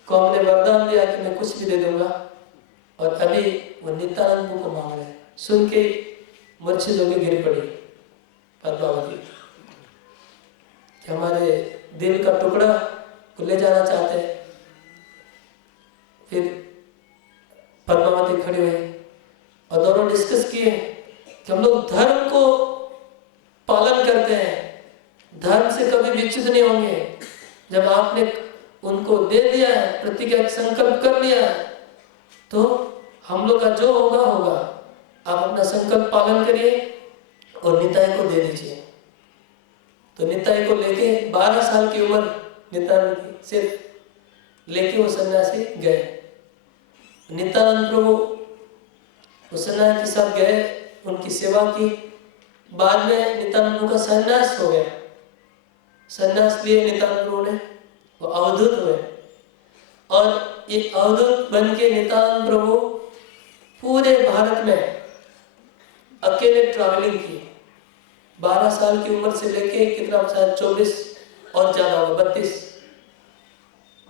को हमने वरदान दिया कि मैं कुछ भी दे दूंगा, और अभी वो नित्यानंद को मांग रहे। सुन के मूर्छित होकर गिर पड़ी पद्मावती कि हमारे दिल का टुकड़ा को ले जाना चाहते हैं। फिर पद्मावती खड़ी हुई और दोनों डिस्कस किए कि हम लोग धर्म को पालन करते हैं, धर्म से कभी विच्युत नहीं होंगे। जब आपने उनको दे दिया है, प्रतिज्ञा संकल्प कर लिया है, तो हम लोग का जो होगा होगा। आप अपना संकल्प पालन करिए और निताई को दे दीजिए। तो निताई को लेके 12 साल की उम्र निताई की, सिर्फ लेके वो सन्यासी गए। नित्यानंद प्रभु उस सन्यासी के साथ गए, उनकी सेवा की। बाद में नित्यानंद प्रभु का सन्यास हो गया। सन्यास लिए नित्यानंद प्रभु ने, वो अवधूत हुए, और ये अवधूत बन के नित्यानंद प्रभु पूरे भारत में अकेले ट्रैवलिंग की। 12 साल की उम्र से लेके कितना, शायद 24 और ज्यादा होगा, 32,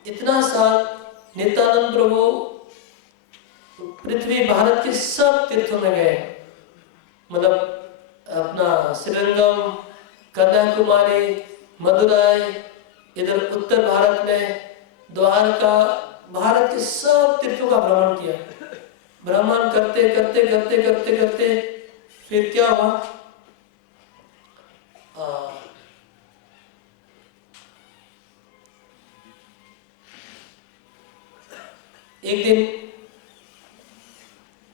इतना साल नित्यानंद प्रभु पृथ्वी भारत के सब तीर्थों में गए। मतलब अपना श्रीरंगम, कन्याकुमारी, मदुराई, इधर उत्तर भारत में द्वारका, भारत के सब तीर्थों का भ्रमण किया। भ्रमण करते करते करते करते करते फिर क्या हुआ, एक दिन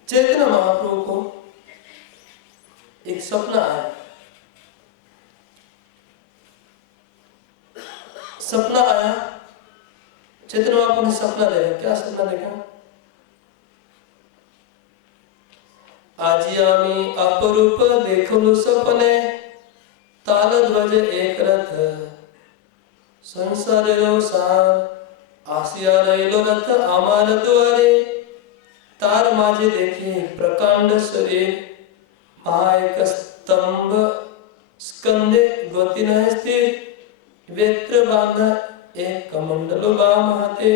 चैतन्य महाप्रभु को एक सपना आया। सपना आया, चैतन्य महाप्रभु ने सपना देखा। क्या सपना देखा? आजी आमी अपरूप देखलु सपने, ताल ध्वज एक रथ, संसार सार आसिया रहिलो रथ आमार द्वारे, तार माझे देखी प्रकांड शरीर, महाएक स्तंभ स्कंदे गति न स्थिर, वेत्र बांधा एक कमंडलो बाम हाथे,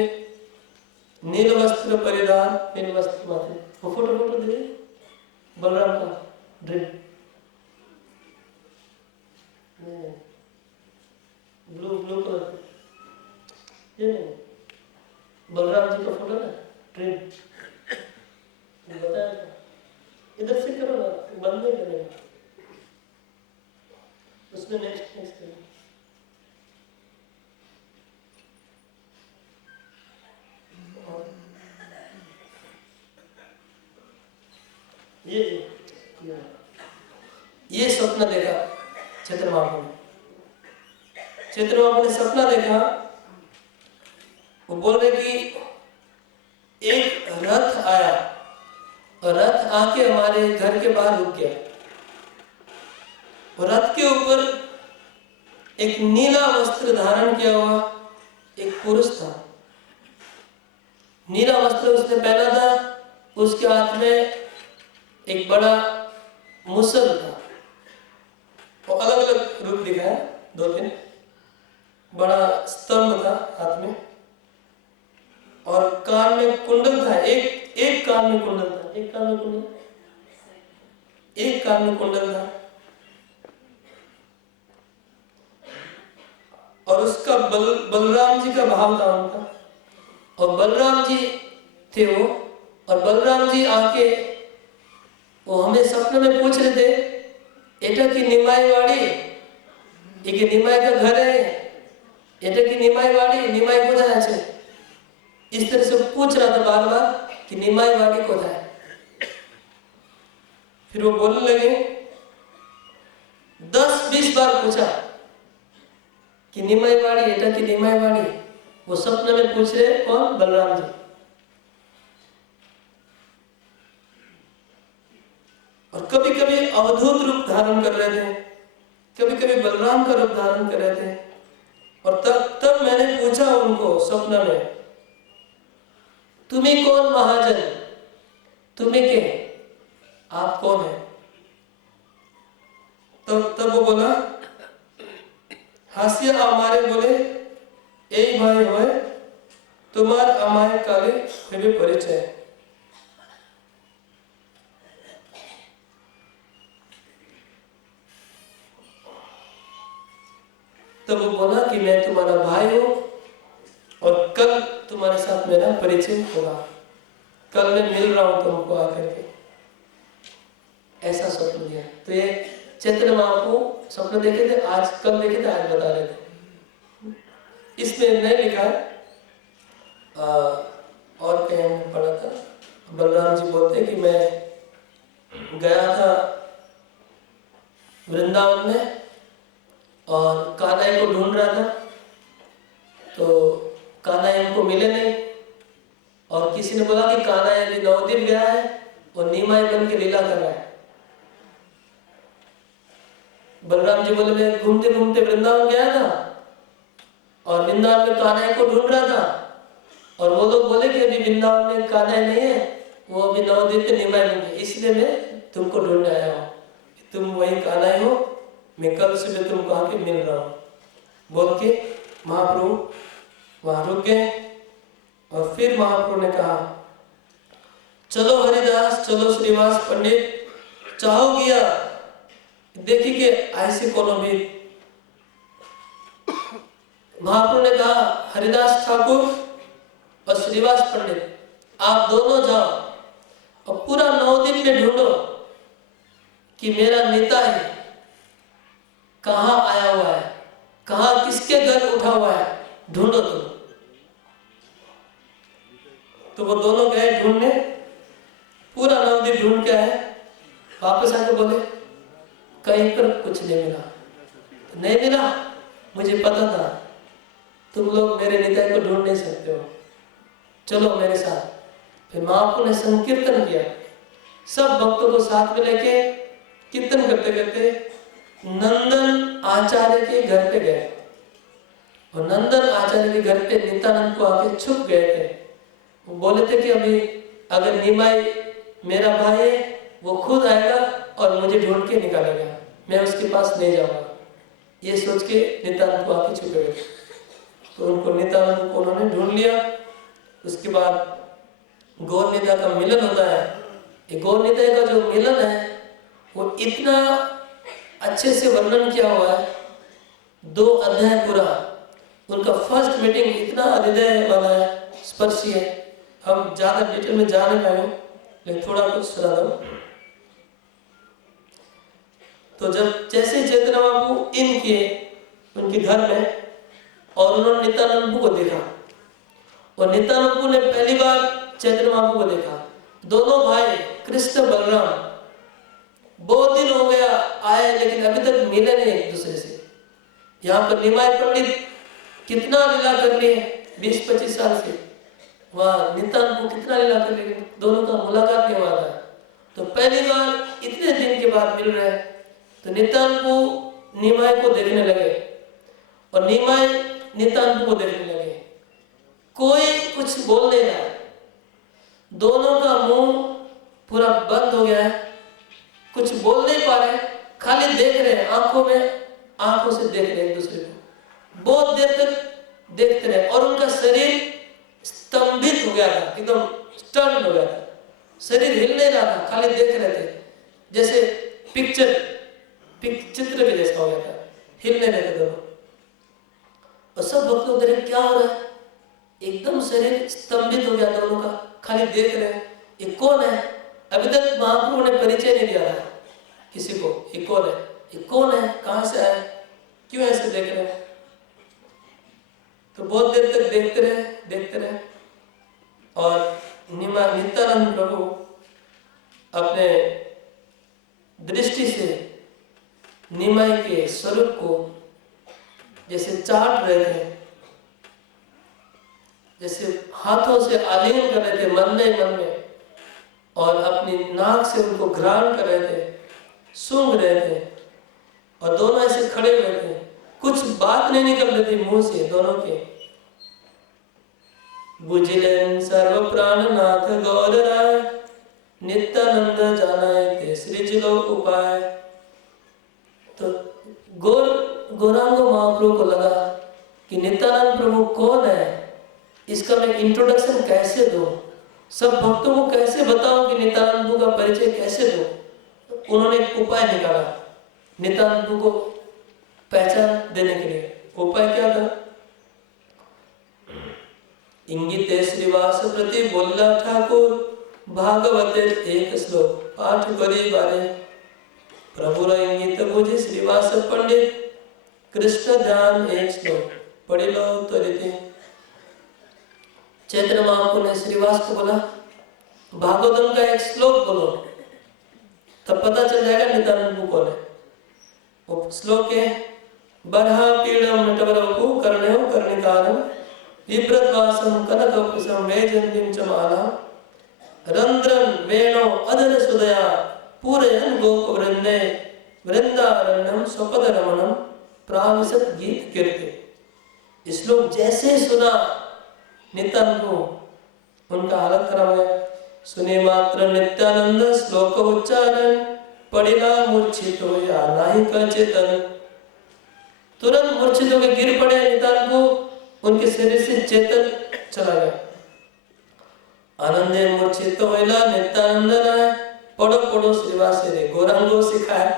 नील वस्त्र परिधान, नील वस्त्र माथे। वो फोटो दे बलराम का ड्रेस, ब्लू कलर, ये नहीं बलराम जी का फोटो ना, ट्रेन बताया था। इधर से करो ना, बंद नहीं करेगा उसमें। नेक्स्ट करो। ये सपना देखा चैतन्य महाप्रभु ने। चैतन्य महाप्रभु ने सपना देखा, वो बोल रहे कि एक रथ आया और रथ आके हमारे घर के बाहर रुक गया। और रथ के ऊपर एक नीला वस्त्र धारण किया हुआ एक पुरुष था। नीला वस्त्र उसने पहना था, उसके हाथ में एक बड़ा मुसल था। वो अलग अलग रूप दिखाया, 2-3 बड़ा स्तंभ था हाथ में, और कान में कुंडल था। एक कान में कुंडल था, एक कान में कुंडल था। और उसका बलराम जी का भाव था उनका, और बलराम जी थे वो। और बलराम जी आके वो हमें सपने में पूछ रहे थे, एटा की निमाई वाड़ी, एक निमाई का घर है, एटा की निमाई वाड़ी, निमाई को जाना चाहिए। इस तरह से पूछ रहा था बार बार कि निमाई वाड़ी को है। फिर वो बोलने लगे, 10-20 बार पूछा कि निमाई वाड़ी, एटा की निमाई वाड़ी। वो सपने में पूछ रहे, कौन? बलराम जी। और कभी कभी अवधूत रूप धारण कर रहे थे, कभी कभी बलराम का रूप धारण कर रहे थे। और तब मैंने पूछा उनको सपना में, तुम्हें कौन महाजन, तुम्हें के, आप कौन है? तब वो बोला, हास्य हमारे बोले, ए भाई होए तुम्हार अमाय काले फिर परिचय। तब वो बोला कि मैं तुम्हारा भाई हूं और कल तुम्हारे साथ मेरा परिचय होगा, कल मैं मिल रहा हूं तुमको आकर के। ऐसा स्वप्न दिया। तो ये चैतन्य महाप्रभु स्वप्न देखे थे, आज कल देखे थे, आज बता रहे थे। इसमें नहीं लिखा है, और कहीं हमने पढ़ा था, बलराम जी बोलते कि मैं गया था वृंदावन में और कान्हाई को ढूंढ रहा था, तो कान्हाई हमको मिले नहीं। और किसी ने बोला कि कान्हाई अभी नवद्वीप गया है और नीमाई बन के लीला कर रहा है। बलराम जी बोले, मैं घूमते घूमते वृंदावन गया था और वृंदावन में कान्हाई को ढूंढ रहा था, और वो लोग बोले कि अभी वृंदावन में कान्हाई नहीं है, वो अभी नवद्वीप पे नीमाई बन गया, इसलिए मैं तुमको ढूंढने आया हूँ, तुम वही कान्हाई हो, मैं कल सुबह तुमको आके मिल रहा हूँ। बोल के महाप्रभु वहां रुक गए। और फिर महाप्रभु ने कहा, चलो हरिदास, चलो श्रीवास पंडित, चाहो गया देखिए कि ऐसे कोनो भी महाप्रभु ने कहा हरिदास ठाकुर और श्रीवास पंडित आप दोनों जाओ और पूरा 9 दिन में ढूंढो कि मेरा नेता है कहाँ आया हुआ है, कहाँ किसके घर उठा हुआ है, ढूंढो तुम। तो वो दोनों गए ढूंढने, पूरा 9 दिन ढूंढ के आए, वापस आके बोले कहीं पर कुछ नहीं मिला। नहीं मिला, मुझे पता था तुम लोग मेरे निताई को ढूंढ नहीं सकते हो, चलो मेरे साथ। फिर महाप्रभु ने संकीर्तन किया, सब भक्तों को साथ में लेके कीर्तन करते करते नंदन आचार्य के घर पे गए। और नंदन आचार्य के घर पे नित्यानंद को आके छुप गए थे। वो बोले थे कि अभी अगर निमाई मेरा भाई है वो खुद आएगा और मुझे ढूंढ के निकालेगा, मैं उसके पास नहीं जाऊंगा। ये सोच के नित्यानंद को आके छुपे गए। तो उनको नित्यानंद को उन्होंने ढूंढ लिया। उसके बाद गौर निताई का मिलन होता है। ये गौर निताई का जो मिलन है वो इतना अच्छे से वर्णन किया हुआ है, 2 अध्याय पूरा। उनका फर्स्ट मीटिंग इतना हृदय वाला है, स्पर्शी है। हम ज्यादा डिटेल में जा नहीं पाए, लेकिन थोड़ा कुछ सुना दो। तो जब जैसे चैतन्य बाबू इन किए उनके घर में और उन्होंने नित्यानंद को देखा, और नित्यानंद ने पहली बार चैतन्य बाबू को देखा। दोनों भाई कृष्ण बलराम बहुत दिन हो गया आए, लेकिन अभी तक मिले नहीं एक दूसरे से। यहाँ पर निमाई पंडित कितना लीला कर लिए 20-25 साल से, वहाँ नित्यानंद को कितना लीला कर लिए, दोनों का मुलाकात नहीं हुआ था। तो पहली बार इतने दिन के बाद मिल रहे हैं। तो नित्यानंद को निमाई को देखने लगे और निमाई नित्यानंद को देखने लगे। कोई कुछ बोल नहीं रहा, दोनों का मुंह पूरा बंद हो गया है, कुछ बोल नहीं पा रहे, खाली देख रहे हैं, आंखों से देख रहे हैं एक दूसरे को। बहुत देर तक देखते रहे और उनका शरीर स्तंभित हो गया था, एकदम स्टन हो गया था। शरीर हिल नहीं रहा था, खाली देख रहे थे, जैसे चित्र के जैसा हो गया था, हिल नहीं रहे थे दोनों। और सब भक्त लोग देख क्या हो रहा है, एकदम शरीर स्तंभित हो गया दोनों का, खाली देख रहे हैं ये कौन है। अभी तक महाप्रभु ने परिचय नहीं दिया था किसी को, ये कौन है, ये कौन है, कहां से आया, क्यों ऐसे देख रहे हैं। तो बहुत देर तक देखते रहे और नित्यानंद प्रभु अपने दृष्टि से निमाई के स्वरूप को जैसे चाट रहे थे, जैसे हाथों से आलिंगन कर रहे थे मन में, और अपनी नाक से उनको घ्राण कर रहे थे, सूंघ रहे थे। और दोनों ऐसे खड़े हुए थे, कुछ बात नहीं निकल रही थी मुंह से दोनों के। बुझिलेन सर्व प्राणनाथ गौर राय, नित्यानंद जानाए ते सृजलोक उपाय। तो गौरांग महाप्रभु को लगा कि नित्यानंद प्रभु कौन है, इसका मैं इंट्रोडक्शन कैसे दूं, सब भक्तों को कैसे बताऊं कि नित्यानंद का परिचय कैसे दूं। उन्होंने एक उपाय निकाला नित्यानंद को पहचान देने के लिए। उपाय क्या था, इंगिते श्रीवास प्रति बोला ठाकुर, भागवते एक श्लोक पाठ करी बारे। प्रभु इंगित बुझे श्रीवास पंडित, कृष्ण ध्यान एक श्लोक पढ़ लो त्वरित। चैतन्य महाप्रभु ने श्रीवास को बोला भागवतम का एक श्लोक बोलो, तब पता चल जाएगा नित्यानंद कौन है। वो श्लोक है, बरहा पीड़म नटवरवपु कर्णयो कर्णिकारम, विभ्रतवासम कनकवपुषम वैजयन्तीं च माला, रंध्रन वेणो अधर सुदया पूरयन् गोप वृंदे, वृंदारण्यम स्वपद रमणम प्राविशत गीत कीर्ति। श्लोक जैसे सुना नित्यानंद को उनका हालत खराब है। सुने मात्र नित्यानंद श्लोक उच्चारण, पड़िला मूर्छित हो या नाही का चेतन। तुरंत मूर्छित होकर गिर पड़े नित्यानंद को, उनके शरीर से चेतन चला गया। आनंदे मूर्छित होइला नित्यानंद राय, पढ़ो पढ़ो श्रीवास रे गौरांगो सिखाए।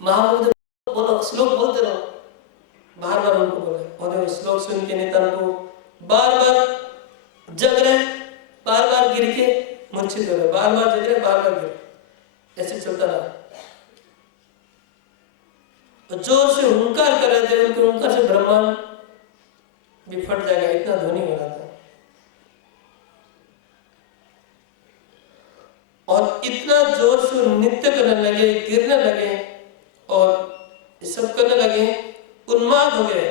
महाप्रभु बोलो, श्लोक बोलते रहो, बार बार उनको बोले। और वो श्लोक सुन के नितान को बार बार जग रहे, बार बार गिर के मूर्छित हो रहे, बार बार जग रहे, बार बार गिर, ऐसे चलता रहा। जोर से हुंकार कर रहे थे, उनके हुंकार से ब्रह्मांड भी फट जाएगा, इतना ध्वनि हो रहा था। और इतना जोर से नृत्य करने लगे, गिरने लगे और सब करने लगे, उन्माद हो गए,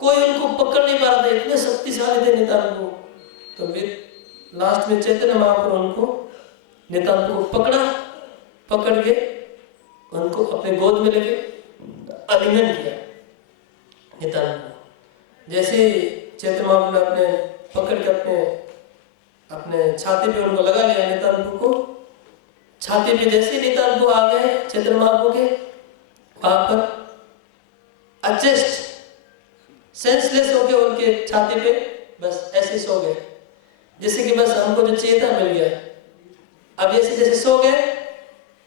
कोई उनको पकड़ नहीं पा रहा था, इतने शक्तिशाली थे नितान को। तो फिर लास्ट में चैतन्य महाप्रभु उनको नितान को पकड़ के उनको अपने गोद में लेके आलिंगन किया नितान को। जैसे चैतन्य महाप्रभु ने अपने पकड़ के अपने छाती पे उनको लगा लिया नितान को, छाती पे जैसे नितान को आ गए चैतन्य महाप्रभु के, वहां पर एडजस्ट सेंसलेस हो गए उनके छाती पे, बस ऐसे सो गए, जैसे कि बस हमको जो चेता मिल गया। अब ऐसे जैसे सो गए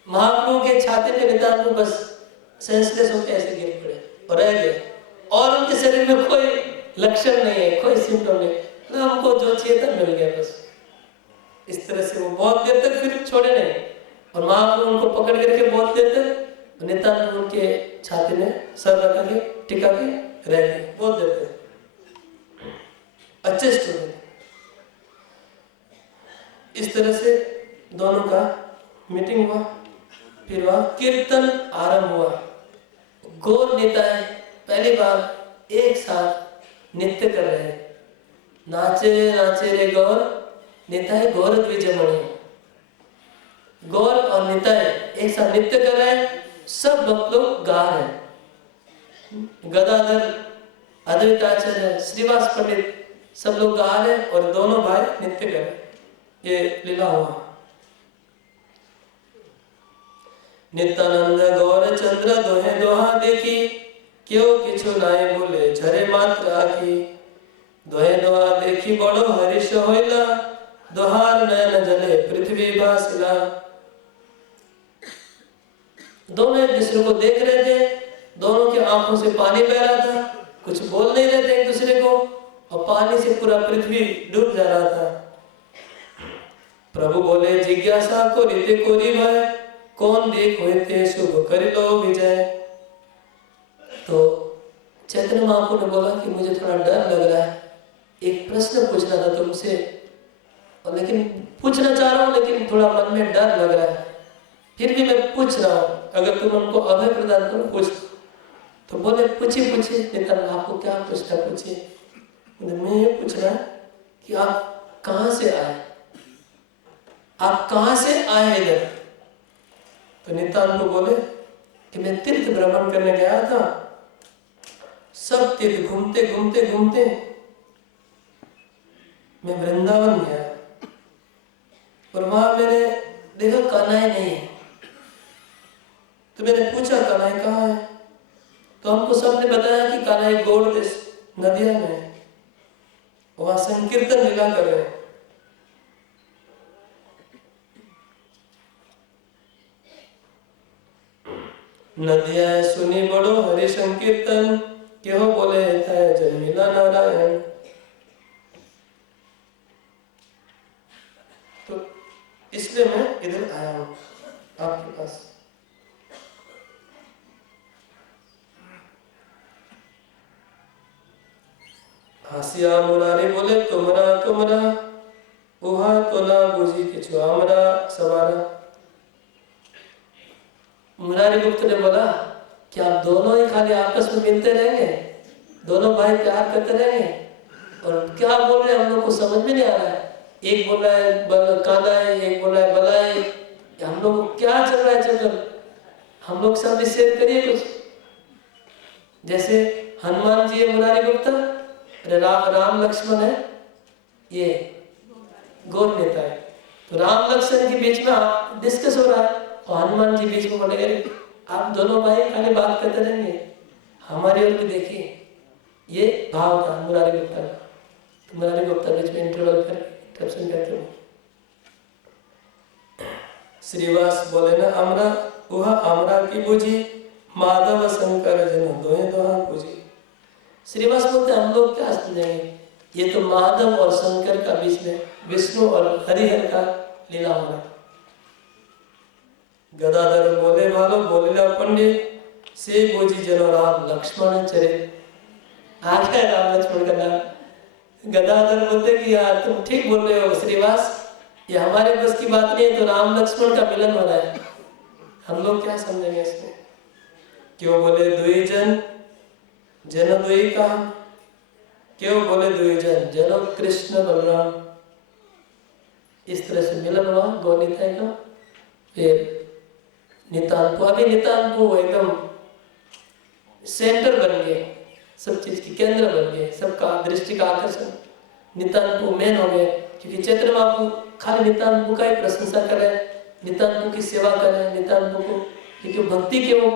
महाप्रभु के छाती पे नितान को, बस सेंसलेस होकर ऐसे गिर पड़े और रह गए, और उनके शरीर में कोई लक्षण नहीं है, कोई सिम्टम नहीं, तो हमको जो चेतन मिल गया बस। इस तरह से वो बहुत देर तक फिर छोड़े नहीं, और महाप्रभु उनको पकड़ करके बहुत देर तक नितान उनके छाती में सर रखा के टिका के रह गए, बहुत देर तक एडजस्ट हो गए। इस तरह से दोनों का मीटिंग हुआ, फिर वहां कीर्तन आरंभ हुआ। गौर निताय पहली बार एक साथ नृत्य कर रहे हैं, नाचे नाचे रे गौर निताय गौर द्विजमणि। गौर और निताय एक साथ नृत्य कर रहे हैं, सब भक्त लोग गा रहे हैं, गदाधर, अद्वैताचार्य, श्रीवास पंडित सब लोग गा रहे हैं और दोनों भाई नृत्य कर रहे हैं। ये लीला हुआ। नित्यानंद गौर चंद्र दोहे दोहा देखी, क्यों किछु नाय बोले झरे मात्र आखी। दोहे दोहा देखी बड़ो हर्ष होइला, दोहार नयन जले पृथ्वी भासिला। दोनों एक दूसरे को देख रहे थे, दोनों की आंखों से पानी बह रहा था, कुछ बोल नहीं रहे थे एक दूसरे को, और पानी से पूरा पृथ्वी डूब जा रहा था। प्रभु बोले जिज्ञासा को रीते को भय, कौन देख हुए थे शुभ कर लो विजय। तो चैतन्य महाप्रभु ने बोला कि मुझे थोड़ा डर लग रहा है, एक प्रश्न पूछना था तुमसे, और लेकिन पूछना चाह रहा हूँ लेकिन थोड़ा मन में डर लग रहा है, फिर भी मैं पूछ रहा हूँ, अगर तुम उनको अभय प्रदान करो पूछ। तो बोले पूछिए नित्यानंद आपको क्या पूछना पूछिए। मैं ये पूछ रहा कि आप कहाँ से आए, आप कहाँ से आए इधर। तो नित्यानंद को बोले कि मैं तीर्थ भ्रमण करने गया था, सब तीर्थ घूमते घूमते घूमते मैं वृंदावन गया, और वहां मैंने देखा कान्हाई नहीं है। तो मैंने पूछा कान्हाई कहाँ है, तो हमको सबने बताया कि कान्हाई गौड़ देश नदिया में है, वहां संकीर्तन लीला कर रहे हैं। नदिया सुनी बड़ो हरि संकीर्तन, क्यों बोले था जन्मिला नारायण। तो इसलिए मैं इधर आया हूं आपके पास। हासिया मुरारी बोले तुमरा उहा तो ना बुझी किछु हमरा सवारा। मुरारी गुप्त ने बोला कि आप दोनों ही खाली आपस में मिलते रहेंगे, दोनों भाई प्यार करते रहेंगे, और क्या बोल रहे हैं हम लोग को समझ में नहीं आ रहा है। एक बोल रहा है काला है, एक बोल रहा है बला है, हम लोग को क्या चल रहा है चक्कर, हम लोग सब शेयर करिए कुछ। जैसे हनुमान जी है मुरारी गुप्ता, राम लक्ष्मण है, ये गौर नेता है, तो राम लक्ष्मण के बीच में डिस्कस हो रहा है, और हनुमान जी बीच में बोले आप दोनों भाई खाली बात करते रहेंगे, हमारी ओर भी देखिए। ये भाव था मुरारी गुप्ता का। तो मुरारी गुप्ता बीच में इंटरप्शन करते हो। श्रीवास बोले ना हमरा वह आमरा की बूझी, माधव शंकर जन दोहे दोहा पूजी। श्रीवास बोलते हम लोग क्या समझेंगे, ये तो माधव और शंकर का बीच में विष्णु और हरिहर का लीला हो रहा है। गदाधर बोले भालो बोलेला पंडित, से बोझी जनो राम लक्ष्मण चरे। आगे राम लक्ष्मण का नाम। गदाधर बोलते कि यार तुम ठीक बोल रहे हो श्रीवास, ये हमारे बस की बात नहीं है, तो राम लक्ष्मण का मिलन हो रहा है। हम लोग क्या समझेंगे इसमें? क्यों बोले दुई जन जन दुई का, क्यों बोले दुई जन जनो कृष्ण बलराम। इस तरह से मिलन हुआ दो निताय का। फिर नितानपु, अभी नितानपु एकदम सेंटर बन गए, सब चीज की केंद्र बन गए, सबका दृष्टि का आकर्षण नितानपु मेन हो गए। क्योंकि चैतन्य महाप्रभु खाली नितानपु का ही प्रशंसा करें, नितानपु की सेवा करें, नितानपु को, क्योंकि भक्ति के वो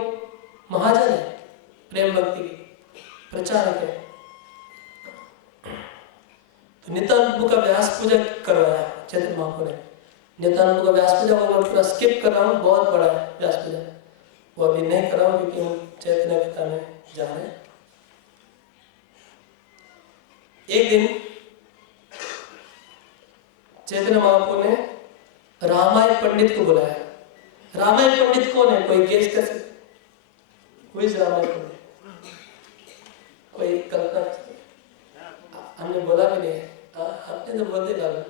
महाजन है, प्रेम भक्ति की प्रचारक है। तो नितानपु का व्यास पूजा करवाया चैतन्य महाप्रभु ने। नितानपु का व्यास पूजा वो मैं पूरा स्किप कर रहा हूँ, बहुत बड़ा है व्यास पूजा, वो अभी नहीं कर रहा हूँ क्योंकि हम चैतन्य कथा में जा रहे हैं। एक दिन चैतन्य महाप्रभु ने रामायण पंडित को बुलाया। रामायण पंडित कौन है, कोई गेस कर सकते? कोई रामायण पंडित कोई कल्पना? हमने बोला भी नहीं, आपने तो बोलते डाला।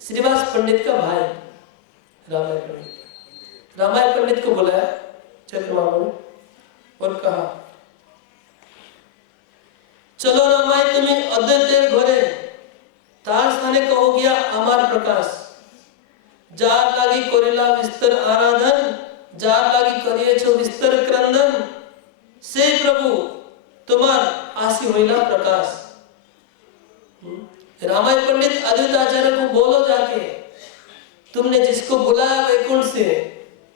श्रीवास पंडित का भाई रामायण पंडित। रामायण पंडित को बुलाया चैतन्य महाप्रभु ने और कहा, चलो रामायण तुम्हें अद्वैत घोरे तार स्थाने कहो गया अमर प्रकाश। जार लागी कोरेला विस्तर आराधन, जार लागी करिए छो विस्तर क्रंदन। से प्रभु तुम्हार आसी होइला प्रकाश। रामायण पंडित अद्वैत आचार्य को बोलो जाके, तुमने जिसको बुलाया वैकुंठ से,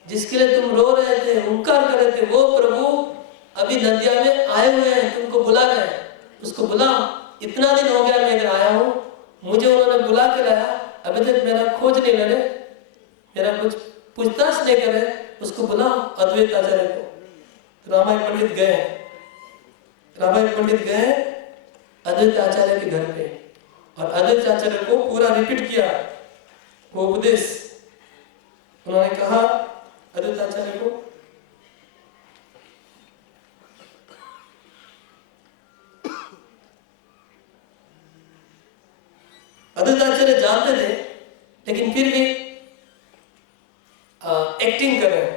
जिसके लिए तुम रो रहे थे, हुंकार कर रहे थे, वो प्रभु अभी नदिया में आए हुए हैं, तुमको बुला रहे हैं, उसको बुलाओ। इतना दिन हो गया मैं इधर आया हूँ, मुझे उन्होंने बुला के लाया, अभी तक मेरा खोज नहीं करे, मेरा कुछ पूछताछ नहीं करे, उसको बुलाओ अद्वैत आचार्य को। रामायण पंडित गए, रामायण पंडित गए अद्वैत आचार्य के घर पे, और अद्वैत आचार्य को पूरा रिपीट किया वो उपदेश। उन्होंने कहा अद्वैत आचार्य को, अद्वैत आचार्य जानते थे लेकिन फिर भी एक्टिंग कर रहे हैं।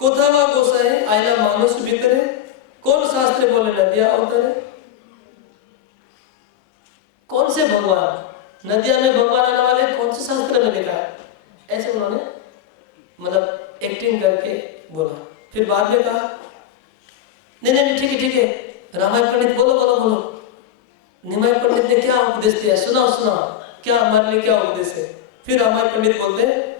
कोथावा गोसाई आयला मानुष भीतरे, कौन शास्त्र बोले नदिया अवतरे। कौन से भगवान नदिया में भगवान आने वाले, कौन से शास्त्र में लिखा है? ऐसे उन्होंने मतलब एक्टिंग करके बोला। फिर बाद में कहा नहीं नहीं ठीक है ठीक है, रामायण पंडित बोलो बोलो बोलो। निमाय पंडित ने क्या उपदेश दिया, सुनाओ सुनाओ, क्या हमारे लिए क्या उपदेश है? फिर रामायण पंडित बोलते,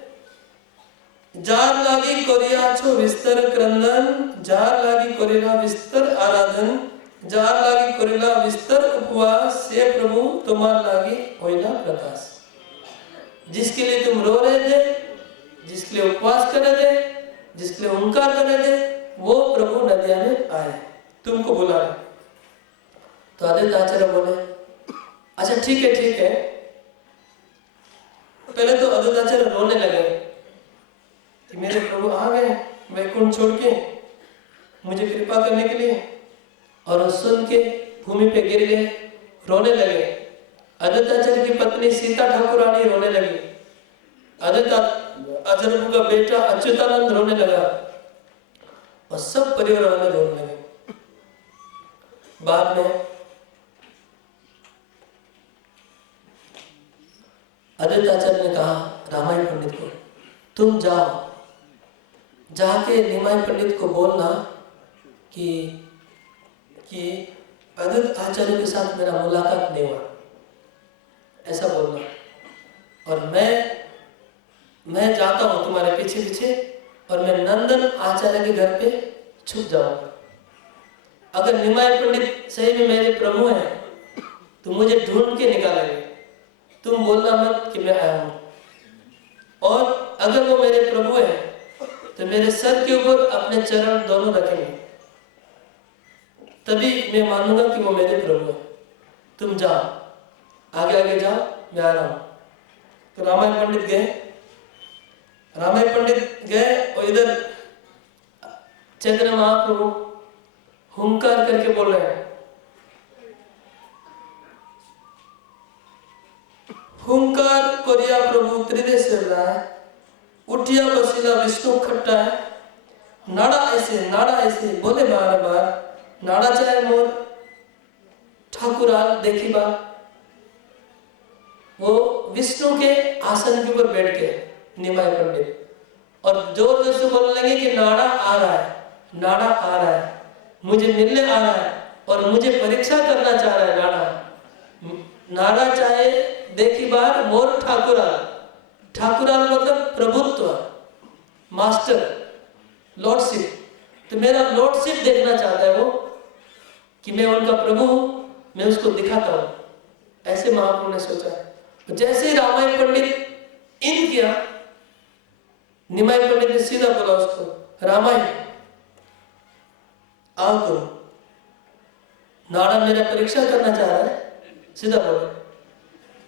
जार लागी कोरिया छो विस्तर क्रंदन, जार लागी कोरिला विस्तर आराधन, जार लागी कोरिला विस्तर उपवास। से प्रभु तुम्हार लागी होइला प्रकाश। जिसके लिए तुम रो रहे थे, जिसके लिए उपवास कर रहे थे, जिसके लिए हुंकार कर रहे थे, वो प्रभु नदिया में आए, तुमको बुला रहे। तो अद्वैत आचार्य बोले अच्छा ठीक है। पहले तो अद्वैत आचार्य रोने लगे कि मेरे प्रभु आ गए वैकुंठ छोड़ के मुझे कृपा करने के लिए, और सुन के भूमि पे गिर गए, रोने लगे। अद्वैत आचार्य की पत्नी सीता ठाकुरानी रोने लगी, अद्वैत आचार्य का बेटा अच्युतानंद रोने लगा, और सब परिवार वाले रोने लगे। बाद में अद्वैत आचार्य ने कहा रामायण पंडित को, तुम जाओ, जाके निमाय पंडित को बोलना कि अद्वैत आचार्य के साथ मेरा मुलाकात नहीं हुआ, ऐसा बोलना, और मैं जाता हूँ तुम्हारे पीछे पीछे, और मैं नंदन आचार्य के घर पे छुप जाऊंगा। अगर निमाय पंडित सही में मेरे प्रभु हैं तो मुझे ढूंढ के निकालेंगे, तुम बोलना मत कि मैं आया हूँ। और अगर वो मेरे प्रभु है तो मेरे सर के ऊपर अपने चरण दोनों रखेंगे, तभी मैं मानूंगा कि वो मेरे प्रभु है। तुम जाओ, आगे आगे जाओ, मैं आ रहा हूं। तो रामायण पंडित गए और इधर चैतन्य महाप्रभु हुंकार करके बोल रहे हैं। हुंकार कोरिया प्रभु त्रिदेश है, उठिया बसीला विष्णु खट्टा है, नाड़ा ऐसे बोले बार बार, नाड़ा चाहे मोर ठाकुराल देखी बार। वो विष्णु के आसन के ऊपर बैठ के निमाय पंडित और जोर जोर से बोलने लगे कि नाड़ा आ रहा है, मुझे मिलने आ रहा है और मुझे परीक्षा करना चाह रहा है। नाड़ा चाहे देखी बार मोर ठाकुराल मतलब प्रभुत्व, मास्टर, लॉर्डशिप। तो मेरा लॉर्डशिप देखना चाहता है वो, कि मैं उनका प्रभु हूं, मैं उसको दिखाता हूं। ऐसे महाप्रभु ने सोचा। जैसे ही रामायण पंडित इन किया, निमाय पंडित ने सीधा बोला उसको, रामायण आओ नाड़ा मेरा परीक्षा करना चाह रहा है। सीधा बोलो,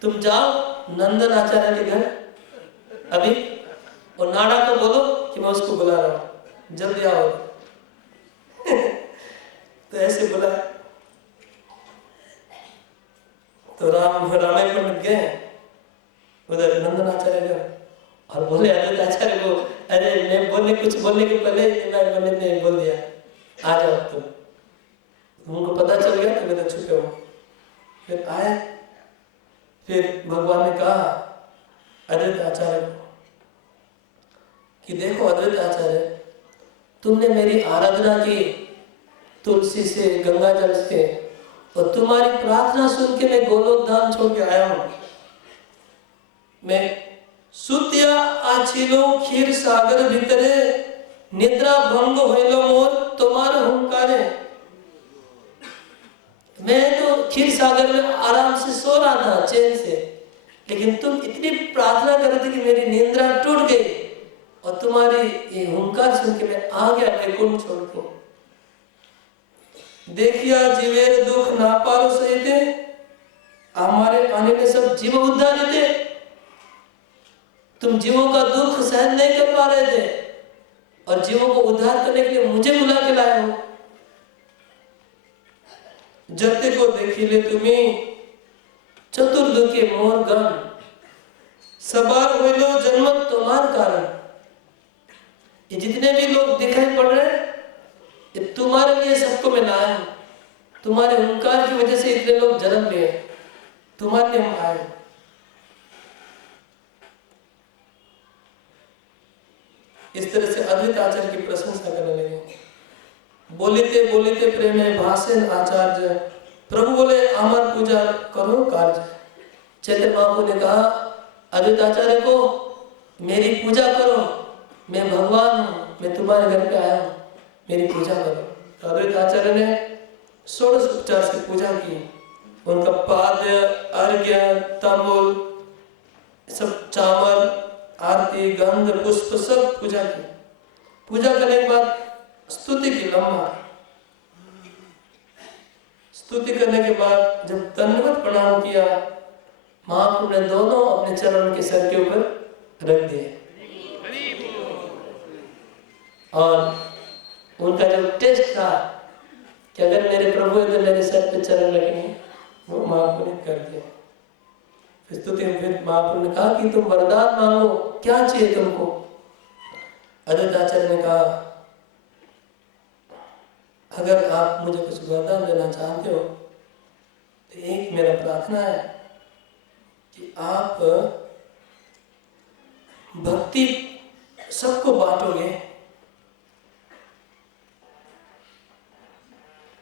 तुम जाओ नंदन आचार्य के घर अभी, और नाड़ा को बोलो कि मैं उसको बुला रहा हूं, जल्दी आओ। तो ऐसे बोला। तो रामायण पंडित गए उधर नंदन आचार्य घर और बोले अद्वैत आचार्य को, अरे मैं कुछ बोलने के पहले निमाय पंडित ने बोल दिया, आ जाओ तुम। उनको पता चल गया तो मैं तो छुपे हूं। फिर आए, फिर भगवान ने कहा अद्वैत आचार्य को कि देखो अद्वैत आचार्य, तुमने मेरी आराधना की तुलसी से, गंगा जल से, और तुम्हारी प्रार्थना सुन के मैं गोलोक धाम छोड़ के आया हूं। मैं सुतिया आछिलो क्षीर सागर भीतरे, निद्रा भंग होइलो मोर तुम्हारे हुंकारे। मैं तो क्षीर सागर में आराम से सो रहा था चैन से, लेकिन तुम इतनी प्रार्थना कर रहे थे कि मेरी निद्रा टूट गई, और तुम्हारी ये हुंकार सुन के मैं आ गया वैकुंठ छोड़ के। देखिया जीवेर दुख ना पारो सहिते, हमारे आने में सब जीव उद्धार थे। तुम जीवों का दुख सहन नहीं कर पा रहे थे और जीवों को उद्धार करने के लिए मुझे बुला के लाए हो। जगते को देखी ले तुम्हें चतुर्दुखे मोर गण, सबार हुए लो जन्मत तुम्हार कारण। ये जितने भी लोग दिखाई पड़ रहे हैं, ये तुम्हारे लिए सबको मैं लाया हूं। तुम्हारे हुंकार की वजह से इतने लोग जन्म लिए, तुम्हारे लिए हम आए। इस तरह से अद्वैत आचार्य की प्रशंसा करने लगे। बोलिते प्रेम भाषण आचार्य, प्रभु बोले अमर पूजा करो कार्य। चैतन्य महाप्रभु ने कहा अद्वैत आचार्य को, मेरी पूजा करो, मैं भगवान हूं, मैं तुम्हारे घर पे आया हूं, मेरी पूजा करो। तो अद्वैत आचार्य ने 16 उपचार से पूजा की। उनका पाद्य, अर्घ्य, तांबूल, सब चावल, आरती, गंध, पुष्प सब पूजा की। पूजा करने के बाद स्तुति की लम्हा। स्तुति करने के बाद जब दंडवत प्रणाम किया, महाप्रभु ने दोनों अपने चरण के सर के ऊपर रख दिए। और उनका जो टेस्ट था कि अगर मेरे प्रभु है तो मेरे सर पे चरण रखेंगे, वो महाप्रभु ने कर दिया। स्तुति में फिर महाप्रभु ने कहा कि तुम वरदान मांगो, क्या चाहिए तुमको? अद्वैत आचार्य ने कहा अगर आप मुझे कुछ वरदान देना चाहते हो तो एक मेरा प्रार्थना है कि आप भक्ति सबको बांटोगे,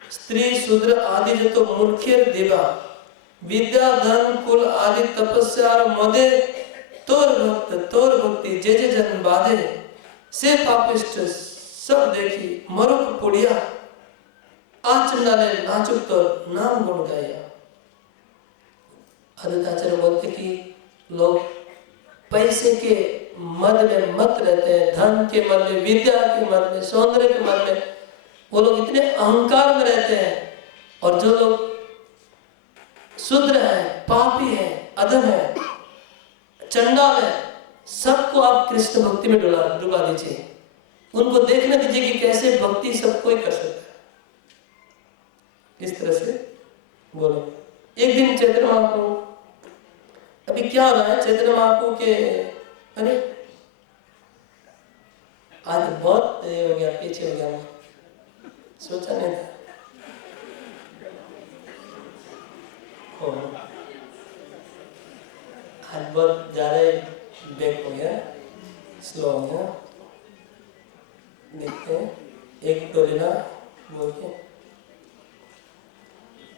स्त्री शूद्र आदि जो तो मूर्खेर देवा, विद्या धर्म कुल आदि तपस्या मदे तोर भक्ति जे जे जन बाधे, से पापिष्ट सब देखी मरुक पुड़िया, आचंडाले नाचुक तो नाम गुण गाया। अद्वैत आचार्य बोलते कि लोग पैसे के मद में मत रहते हैं, धन के मद में, विद्या के मद में, सौंदर्य के मद में, वो लोग इतने अहंकार में रहते हैं। और जो लोग शूद्र है, पापी है, अधम है, चंडाल है, सबको आप कृष्ण भक्ति में डुबा दीजिए। उनको देखने दीजिए कि कैसे भक्ति सब कोई कर सकता है। इस तरह से बोलो। एक दिन चैतन्य महाप्रभु, अभी क्या हो रहा है चैतन्य महाप्रभु के, अरे आज बहुत हो गया, पीछे हो गया, मैं सोचा नहीं था। आज बहुत ज्यादा बैक हो गया, स्लो हो गया। देखते हैं, एक तो लेना बोल के।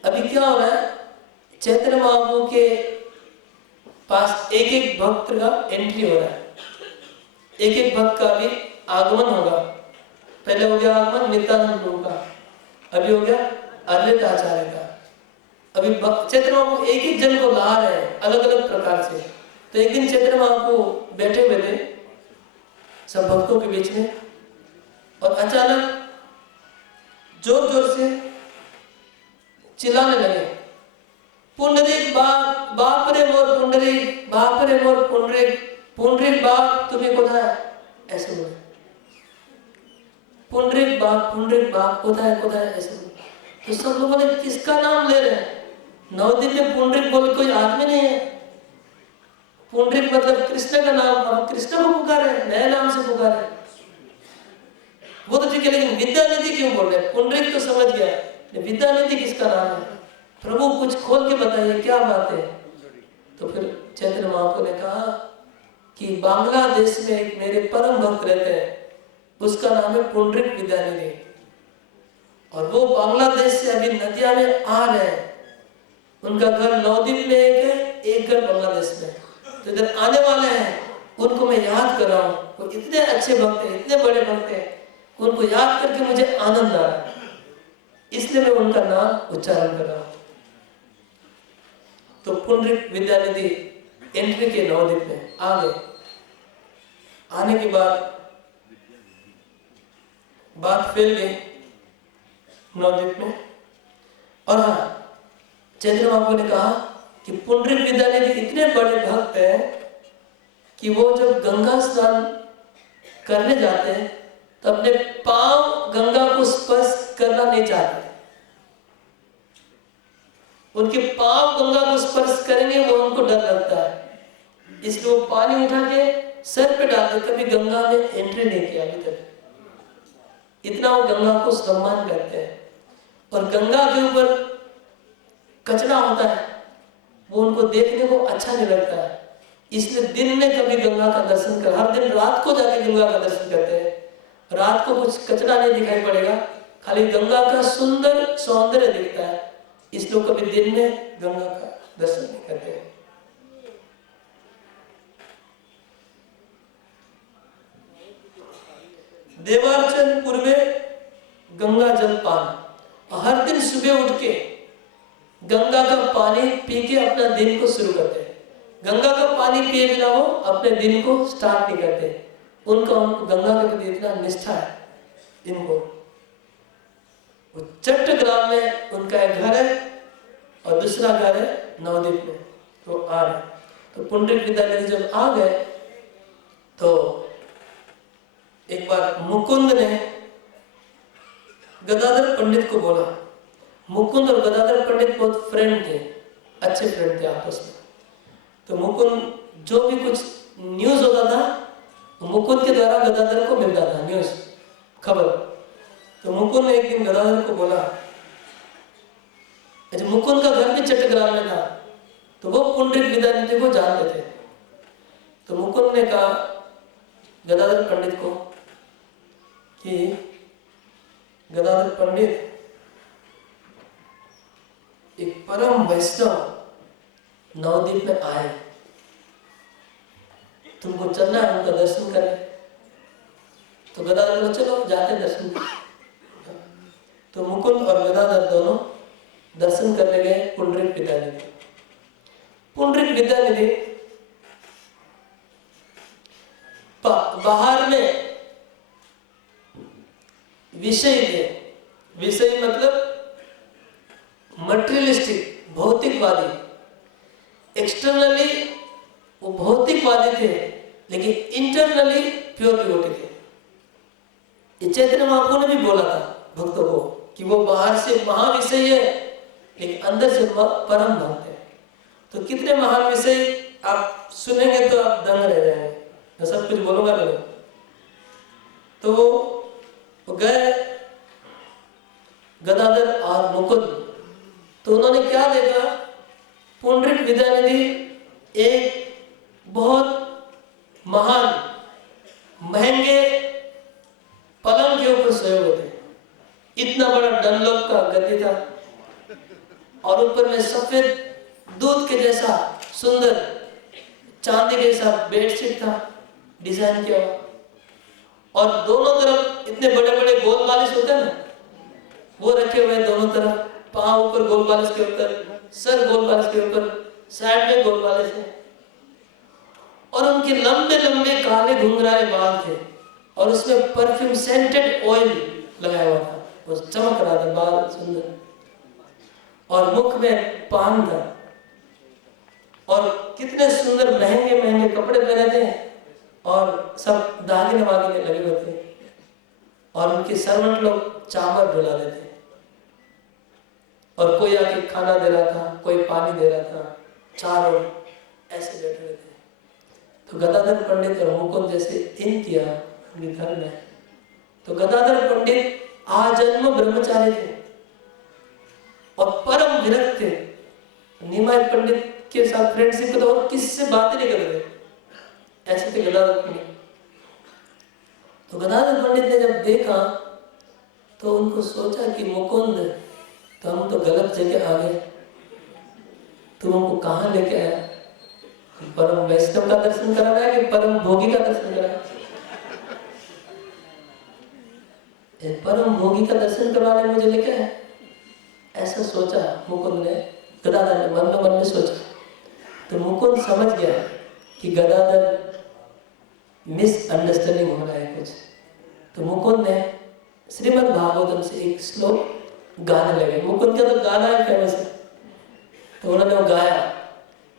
अभी क्या हो रहा है, चैतन्य महाप्रभु के पास एक एक भक्त का एंट्री हो रहा है, एक एक भक्त का भी आगमन होगा। पहले हो गया आगमन नित्यानंद प्रभु का, अभी हो गया अद्वैत आचार्य का। अभी चैतन्य महाप्रभु एक एक जन को ला रहे हैं अलग अलग प्रकार से। तो एक दिन चैतन्य महाप्रभु बैठे हुए थे सब भक्तों के बीच में, और अचानक जोर जोर से चिल्लाने लगे, पुंडरीक बाप, बाप रे मोर पुंडरीक, बाप रे मोर पुंडरीक, पुंडरीक बाप तुम्हें कोथा है, ऐसे बोले। पुंडरीक बाप कोथा है, ऐसे बोले। तो सब लोग बोले किसका नाम ले रहे हैं? नवदीप में पुंडरीक बोल कोई आदमी नहीं है। पुंडरीक मतलब कृष्ण का नाम, हम कृष्ण को पुकारे, नए नाम से पुकारे। वो तो ठीक है, लेकिन विद्यानिधि क्यों बोल रहे? पुंडरीक तो समझ गया, विद्यानिधि किसका नाम है? प्रभु कुछ खोल के बताइए क्या बात है। तो फिर चैतन्य महाप्रभु ने कहा कि बांग्लादेश में एक मेरे परम भक्त रहते हैं, उसका नाम है पुंडरीक विद्यानिधि, और वो बांग्लादेश से अभी नदिया में आ रहे हैं। उनका घर नवदीप में एक है, एक घर बांग्लादेश में, तो इधर आने वाले हैं। उनको मैं याद कर रहा हूँ, वो इतने अच्छे भक्त हैं, इतने बड़े भक्त हैं, उनको याद करके मुझे आनंद आ रहा है, इसलिए मैं उनका नाम उच्चारण कर रहा हूँ। तो पुंडरीक विद्यानिधि एंट्री के नवदीप में आ गए। आने के बाद बात फैल गई नवदीप में। और हाँ, चैतन्य महाप्रभु ने कहा कि पुंडरीक विद्यानिधि इतने बड़े भक्त हैं कि वो जब गंगा स्नान करने जाते हैं तो अपने पांव गंगा को स्पर्श करना नहीं चाहते। उनके पांव गंगा को स्पर्श करेंगे वो उनको डर लगता है, इसलिए वो पानी उठा के सर पे डालते, कभी गंगा में एंट्री नहीं किया अभी तक। इतना वो गंगा को सम्मान करते हैं। और गंगा के ऊपर कचरा होता है, वो उनको देखने को अच्छा नहीं लगता है, इसलिए दिन में कभी गंगा का दर्शन कर, हर दिन रात को जाके गंगा का दर्शन करते हैं। रात को कुछ कचरा नहीं दिखाई पड़ेगा, खाली गंगा का सुंदर सौंदर्य दिखता है, इसलिए कभी दिन में गंगा का दर्शन नहीं करते हैं। देवार्चन पूर्वे गंगा जल पान, हर दिन सुबह उठ के गंगा का पानी पी के अपना दिन को शुरू करते हैं। गंगा का पानी पिए बिना वो अपने दिन को स्टार्ट नहीं करते। उनका गंगा के प्रति इतना निष्ठा है इनको। वो चट्टग्राम में उनका एक घर है और दूसरा घर है नवदीप में। तो आ रहे, तो पुंडरीक विद्यानिधि जब आ गए तो एक बार मुकुंद ने गदाधर पंडित को बोला। मुकुंद और गदाधर पंडित बहुत फ्रेंड थे, अच्छे फ्रेंड थे आपस में। तो मुकुंद जो भी कुछ न्यूज होता था मुकुंद के द्वारा गदाधर को मिलता था न्यूज, खबर। तो मुकुंद ने एक दिन गदाधर को बोला, अच्छा मुकुंद का घर भी चट्टग्राम में था, तो वो पुंडरीक विद्यानिधि को जानते थे। तो मुकुंद ने कहा गदाधर पंडित को कि गदाधर पंडित, एक परम वैष्णव नवदीप में आए, तुमको चलना है उनका दर्शन करने। तो गदाधर को चलो जाते दर्शन। तो मुकुंद और गदाधर दोनों दर्शन करने गए पुंडरीक विद्यानिधि। पुंडरीक विद्यानिधि बाहर में विषय थे, विषय मतलब मटेरियलिस्टिक, भौतिकवादी, एक्सटर्नली वो भौतिकवादी थे, लेकिन इंटरनली प्योर डिवोटी थे। ये चैतन्य महाप्रभु ने भी बोला था भक्तों को कि वो बाहर से महाविषय है लेकिन अंदर से परम भक्त है। तो कितने महान विषय आप सुनेंगे तो आप दंग रह जाएंगे। मैं सब कुछ बोलूंगा नहीं। तो वो गए गदाधर और मुकुंद, तो उन्होंने क्या देखा, पुंडरीक विद्यानिधि एक बहुत महान महंगे पलंग के ऊपर सोए हुए थे। इतना बड़ा डनलॉप का गद्दी था और ऊपर में सफेद दूध के जैसा सुंदर चांदी के जैसा बेडशीट था डिजाइन किया हुआ, और दोनों तरफ इतने बड़े बड़े गोल बालिश होते हैं ना, वो रखे हुए दोनों तरफ, पांव ऊपर गोल बालिश के ऊपर, सर गोल बालिश के ऊपर, साइड में गोल बालिश है, और उनके लंबे लंबे काले घुंघराले बाल थे और उसमें परफ्यूम सेंटेड ऑयल लगाया हुआ था, वो चमक रहा था, बाल सुंदर, और मुख में पान था, और कितने सुंदर महंगे महंगे कपड़े पहने थे और सब दागिने वागिने लगे हुए थे, और उनके सर्वेंट लोग चावल डुला देते, और कोई आके खाना दे रहा था, कोई पानी दे रहा था, चारों ऐसे बैठे हुए थे। तो गदाधर पंडित और मुकुंद जैसे इन किया उनके घर में। तो गदाधर पंडित आजन्म ब्रह्मचारी थे और परम विरक्त थे। निमाय पंडित के साथ फ्रेंडशिप तो और किससे बातें नहीं कर रहे, ऐसे थे गदाधर पंडित। तो गदाधर पंडित ने जब देखा तो उनको सोचा कि मुकुंद, तो हम तो गलत जगह आ गए, तुम हमको कहाँ लेके आया? परम वैष्णव का दर्शन कराना है कि परम भोगी का दर्शन कराना है? परम भोगी का दर्शन करवाने मुझे लेके आया, ऐसा सोचा मुकुंद ने, गदाधर ने मन में सोचा। तो मुकुंद समझ गया कि गदाधर मिसअंडरस्टैंडिंग हो रहा है कुछ। तो मुकुंद ने श्रीमद् भागवतम से एक श्लोक गाने लगे। मुकुंद का तो गाना है फेमस है, तो उन्होंने वो गाया,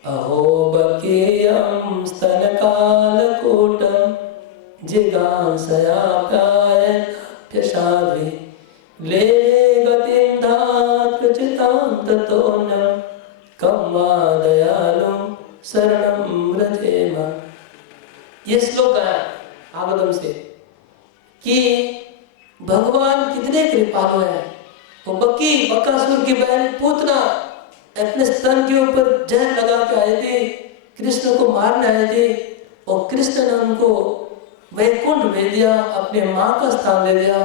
अहो बकेयम स्तनकालकूटम जिगांसयाप्यायनाप्यशाधि ले गतिं धात्प्रचितां ततोऽन्यं कम्मा दयालुं शरणं व्रजेम। ये श्लोक गाया भागवतम से कि भगवान कितने कृपालु हैं। वो बकासुर की बहन पूतना अपने स्तन के ऊपर जहर लगा के आए थे, कृष्ण को मारने आए थे, और कृष्ण ने उनको वैकुंठ भेज दिया, अपने माँ का स्थान दे दिया।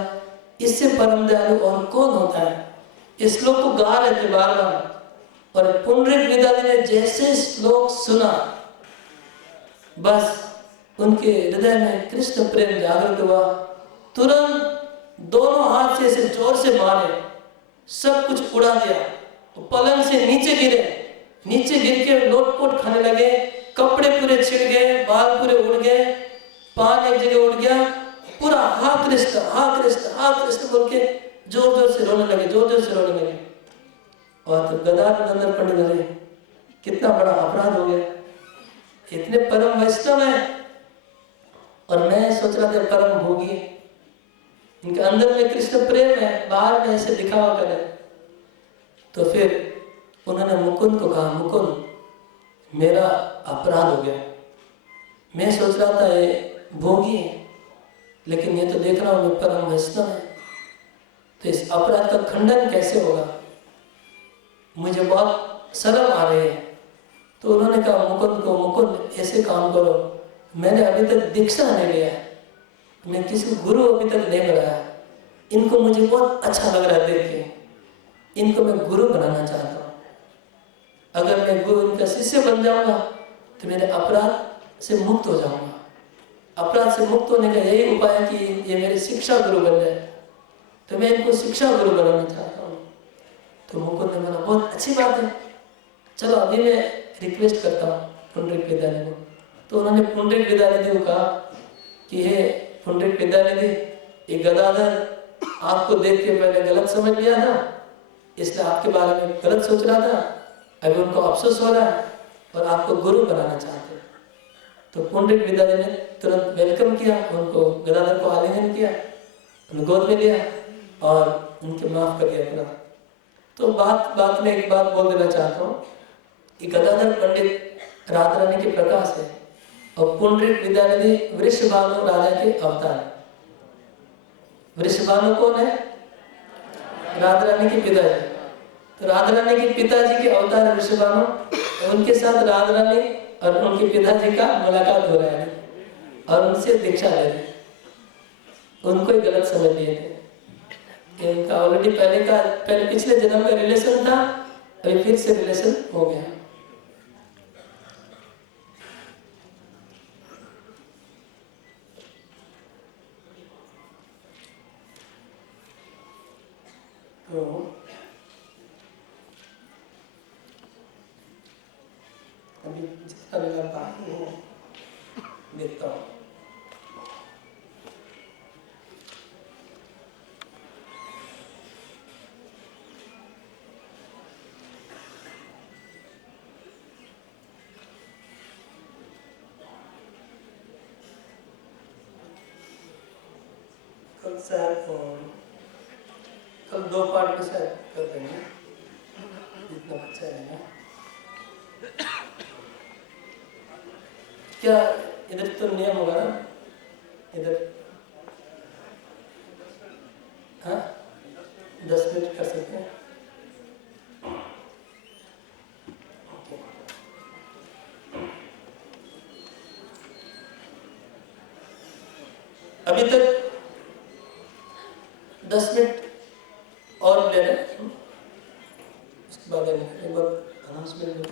इससे परम दयालु और कौन होता है? इस श्लोक को गा रहे थे बार बार, और पुंडरीक विद्याधर ने जैसे श्लोक सुना, बस उनके हृदय में कृष्ण प्रेम जागृत हुआ। तुरंत दोनों हाथ से ऐसे जोर से मारे, सब कुछ उड़ा दिया, पलंग से नीचे गिरे, नीचे गिर के लोटपोट खाने लगे, कपड़े पूरे छिड़ गए, बाल पूरे उड़ गए, पान एक जगह उड़ गया, पूरा हा कृष्ण हा कृष्ण हा कृष्ण बोल के जोर जोर से रोने लगे, जोर जोर से रोने लगे। और तो गदाधर पंडित बोले, कितना बड़ा अपराध हो गया, इतने परम वैष्णव है और मैं सोच रहा था परम भोगी, इनके अंदर में कृष्ण प्रेम है, बाहर में ऐसे दिखावा करे। तो फिर उन्होंने मुकुंद को कहा, मुकुंद मेरा अपराध हो गया, मैं सोच रहा था ये भोगी है, लेकिन ये तो देख रहा हूँ मैं परम वैष्णव है, तो इस अपराध का खंडन कैसे होगा, मुझे बहुत शर्म आ रही है। तो उन्होंने कहा मुकुंद को, मुकुंद ऐसे काम करो, मैंने अभी तक दीक्षा नहीं लिया, मैं किसी गुरु अभी तक नहीं बनाया, इनको मुझे बहुत अच्छा लग रहा है देख के, इनको मैं गुरु बनाना चाहता हूँ। अगर मैं गुरु इनका शिष्य बन जाऊंगा तो मेरे अपराध से मुक्त हो जाऊंगा। अपराध से मुक्त होने का यही उपाय है कि ये मेरे शिक्षा गुरु बन जाए, तो मैं इनको शिक्षा गुरु बनाना चाहता हूँ। तो मुकुंद ने बोला बहुत अच्छी बात है, चलो अभी मैं रिक्वेस्ट करता हूँ पुंडरीक विद्यानिधि को। तो उन्होंने पुंडरीक विद्यानिधि को कहा कि हे पुंडरीक विद्यानिधि, ये गदाधर आपको देख के पहले गलत समझ लिया था, इसलिए आपके बारे में गलत सोच रहा था, अभी उनको अफसोस हो रहा है और आपको गुरु बनाना चाहते हैं। तो पुंडरीक विद्याधर ने तुरंत वेलकम किया, उनको गदाधर को आलिंगन किया, उनको गोद में लिया और उनके माफ कर दिया अपना। तो बात में एक बात बोल देना चाहता हूँ कि गदाधर पंडित राधा रानी के प्रकाश है और पुंडरीक विद्यानिधि वृषभानु राजा के अवतार है। वृषभानु कौन है? राधा रानी के पिताजी। तो राधा रानी के पिताजी के अवतार है वृषभानु, उनके साथ राधा रानी और उनके पिताजी का मुलाकात हो रहा है और उनसे दीक्षा ले रहे। उनको ही गलत समझ लिए थे कि उनका ऑलरेडी पहले पिछले जन्म का रिलेशन था, अभी फिर से रिलेशन हो गया। तो अभी जितना भी मैं बाकी हूँ देखता हूँ। कल 2 पार्ट में शायद कर देंगे जितना बच्चा है। क्या इधर तो नियम होगा ना, इधर हाँ 10 मिनट कर सकते हैं। अभी तक 10 मिनट और ले रहे हैं, उसके बाद एक बार अनाउंसमेंट।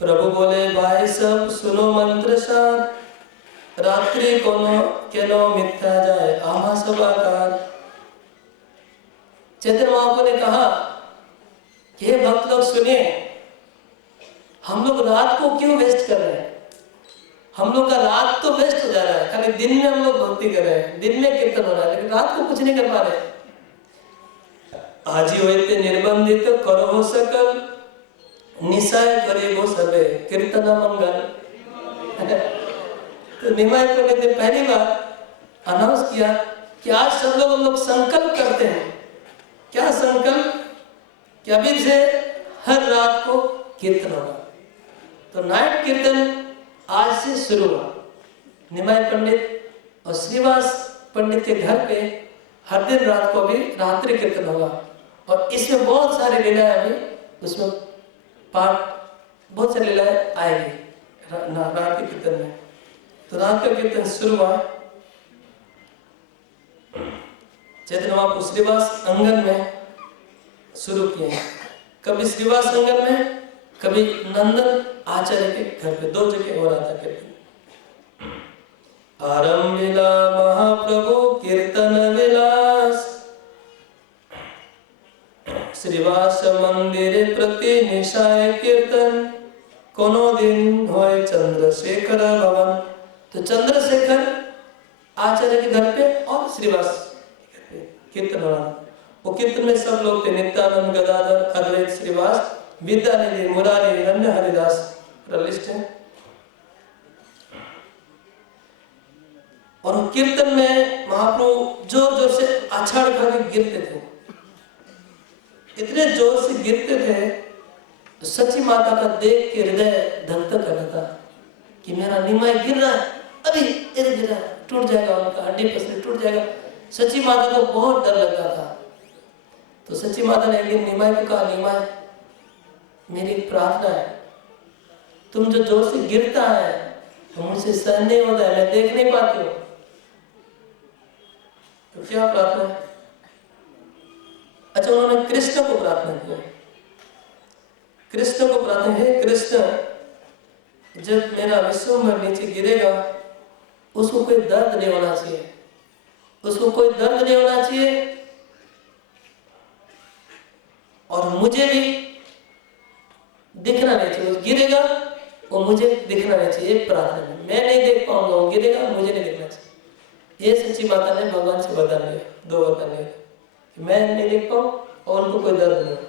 प्रभु बोले भाई सब सुनो मंत्र सार, रात्रि कोनो केनो मिथ्या जाए आमा सबाकार। चैतन्य महाप्रभु ने कहा कि हे भक्त लोग सुनिए, हम लोग रात को क्यों वेस्ट कर रहे हैं? हम लोग का रात तो वेस्ट हो जा रहा है, खाली दिन में हम लोग भक्ति कर रहे हैं, दिन में कीर्तन हो रहा है, लेकिन रात को कुछ नहीं कर पा रहे। आजी होते निर्बंधित करो हो सकल, निशाय करे वो सबे कीर्तन मंगल। तो निमाय पंडित ने पहली बार अनाउंस किया कि आज सब लोग हम लोग संकल्प करते हैं। क्या संकल्प? कि अभी से हर रात को कीर्तन होगा। तो नाइट कीर्तन आज से शुरू हुआ। निमाय पंडित और श्रीवास पंडित के घर पे हर दिन रात को भी रात्रि कीर्तन होगा और इसमें बहुत सारी लीलाएं अभी उसमें पाठ बहुत सारी लीलाएं आएगी रात के कीर्तन में। तो रात का कीर्तन शुरू हुआ। चैतन्य महाप्रभु श्रीवास अंगन में शुरू किए, कभी श्रीवास अंगन में, कभी नंदन आचार्य के घर पे, 2 जगह हो रहा था कीर्तन। आरंभिला महाप्रभु कीर्तन विलास, श्रीवास मंदिर प्रति निशाय कीर्तन, कोनो दिन होए चंद्रशेखर भवन। तो चंद्रशेखर आचार्य के घर पे और श्रीवास के घर पे कीर्तन हो रहा। वो कीर्तन में सब लोग थे, नित्यानंद, गदाधर, अद्वैत, श्रीवास, विद्यानिधि, मुरारी, अन्य हरिदास, लिस्ट है। और कीर्तन में महाप्रभु जोर जोर से आछाड़ खा के गिरते थे, इतने जोर से गिरते थे तो सच्ची माता का देख के हृदय धक धक कर रहा था कि मेरा निमाय गिर रहा है, अभी इधर गिरा टूट जाएगा, उनका हड्डी पसली टूट जाएगा। सच्ची माता को बहुत डर लगता था। तो सच्ची माता ने एक दिन निमाय को कहा, निमाय मेरी एक प्रार्थना है, तुम जो जोर से गिरता है तो मुझसे सहन नहीं होता है, मैं देख नहीं पाती हूँ। तो क्या प्रार्थना है? अच्छा, उन्होंने कृष्ण को प्रार्थना किया। कृष्ण को प्रार्थना, है कृष्ण, जब मेरा विश्वम्भर नीचे गिरेगा उसको कोई दर्द नहीं होना चाहिए, उसको कोई दर्द नहीं होना चाहिए और मुझे भी दिखना नहीं चाहिए। गिरेगा वो मुझे दिखना नहीं चाहिए। एक प्रार्थना में मैं नहीं देख पाऊंगा, वो गिरेगा, मुझे नहीं दिखना चाहिए। ये सच्ची माता ने भगवान से वरदान लिया, 2 वरदान लिए कि मैं नहीं देख पाऊँ और उनको कोई दर्द नहीं हो।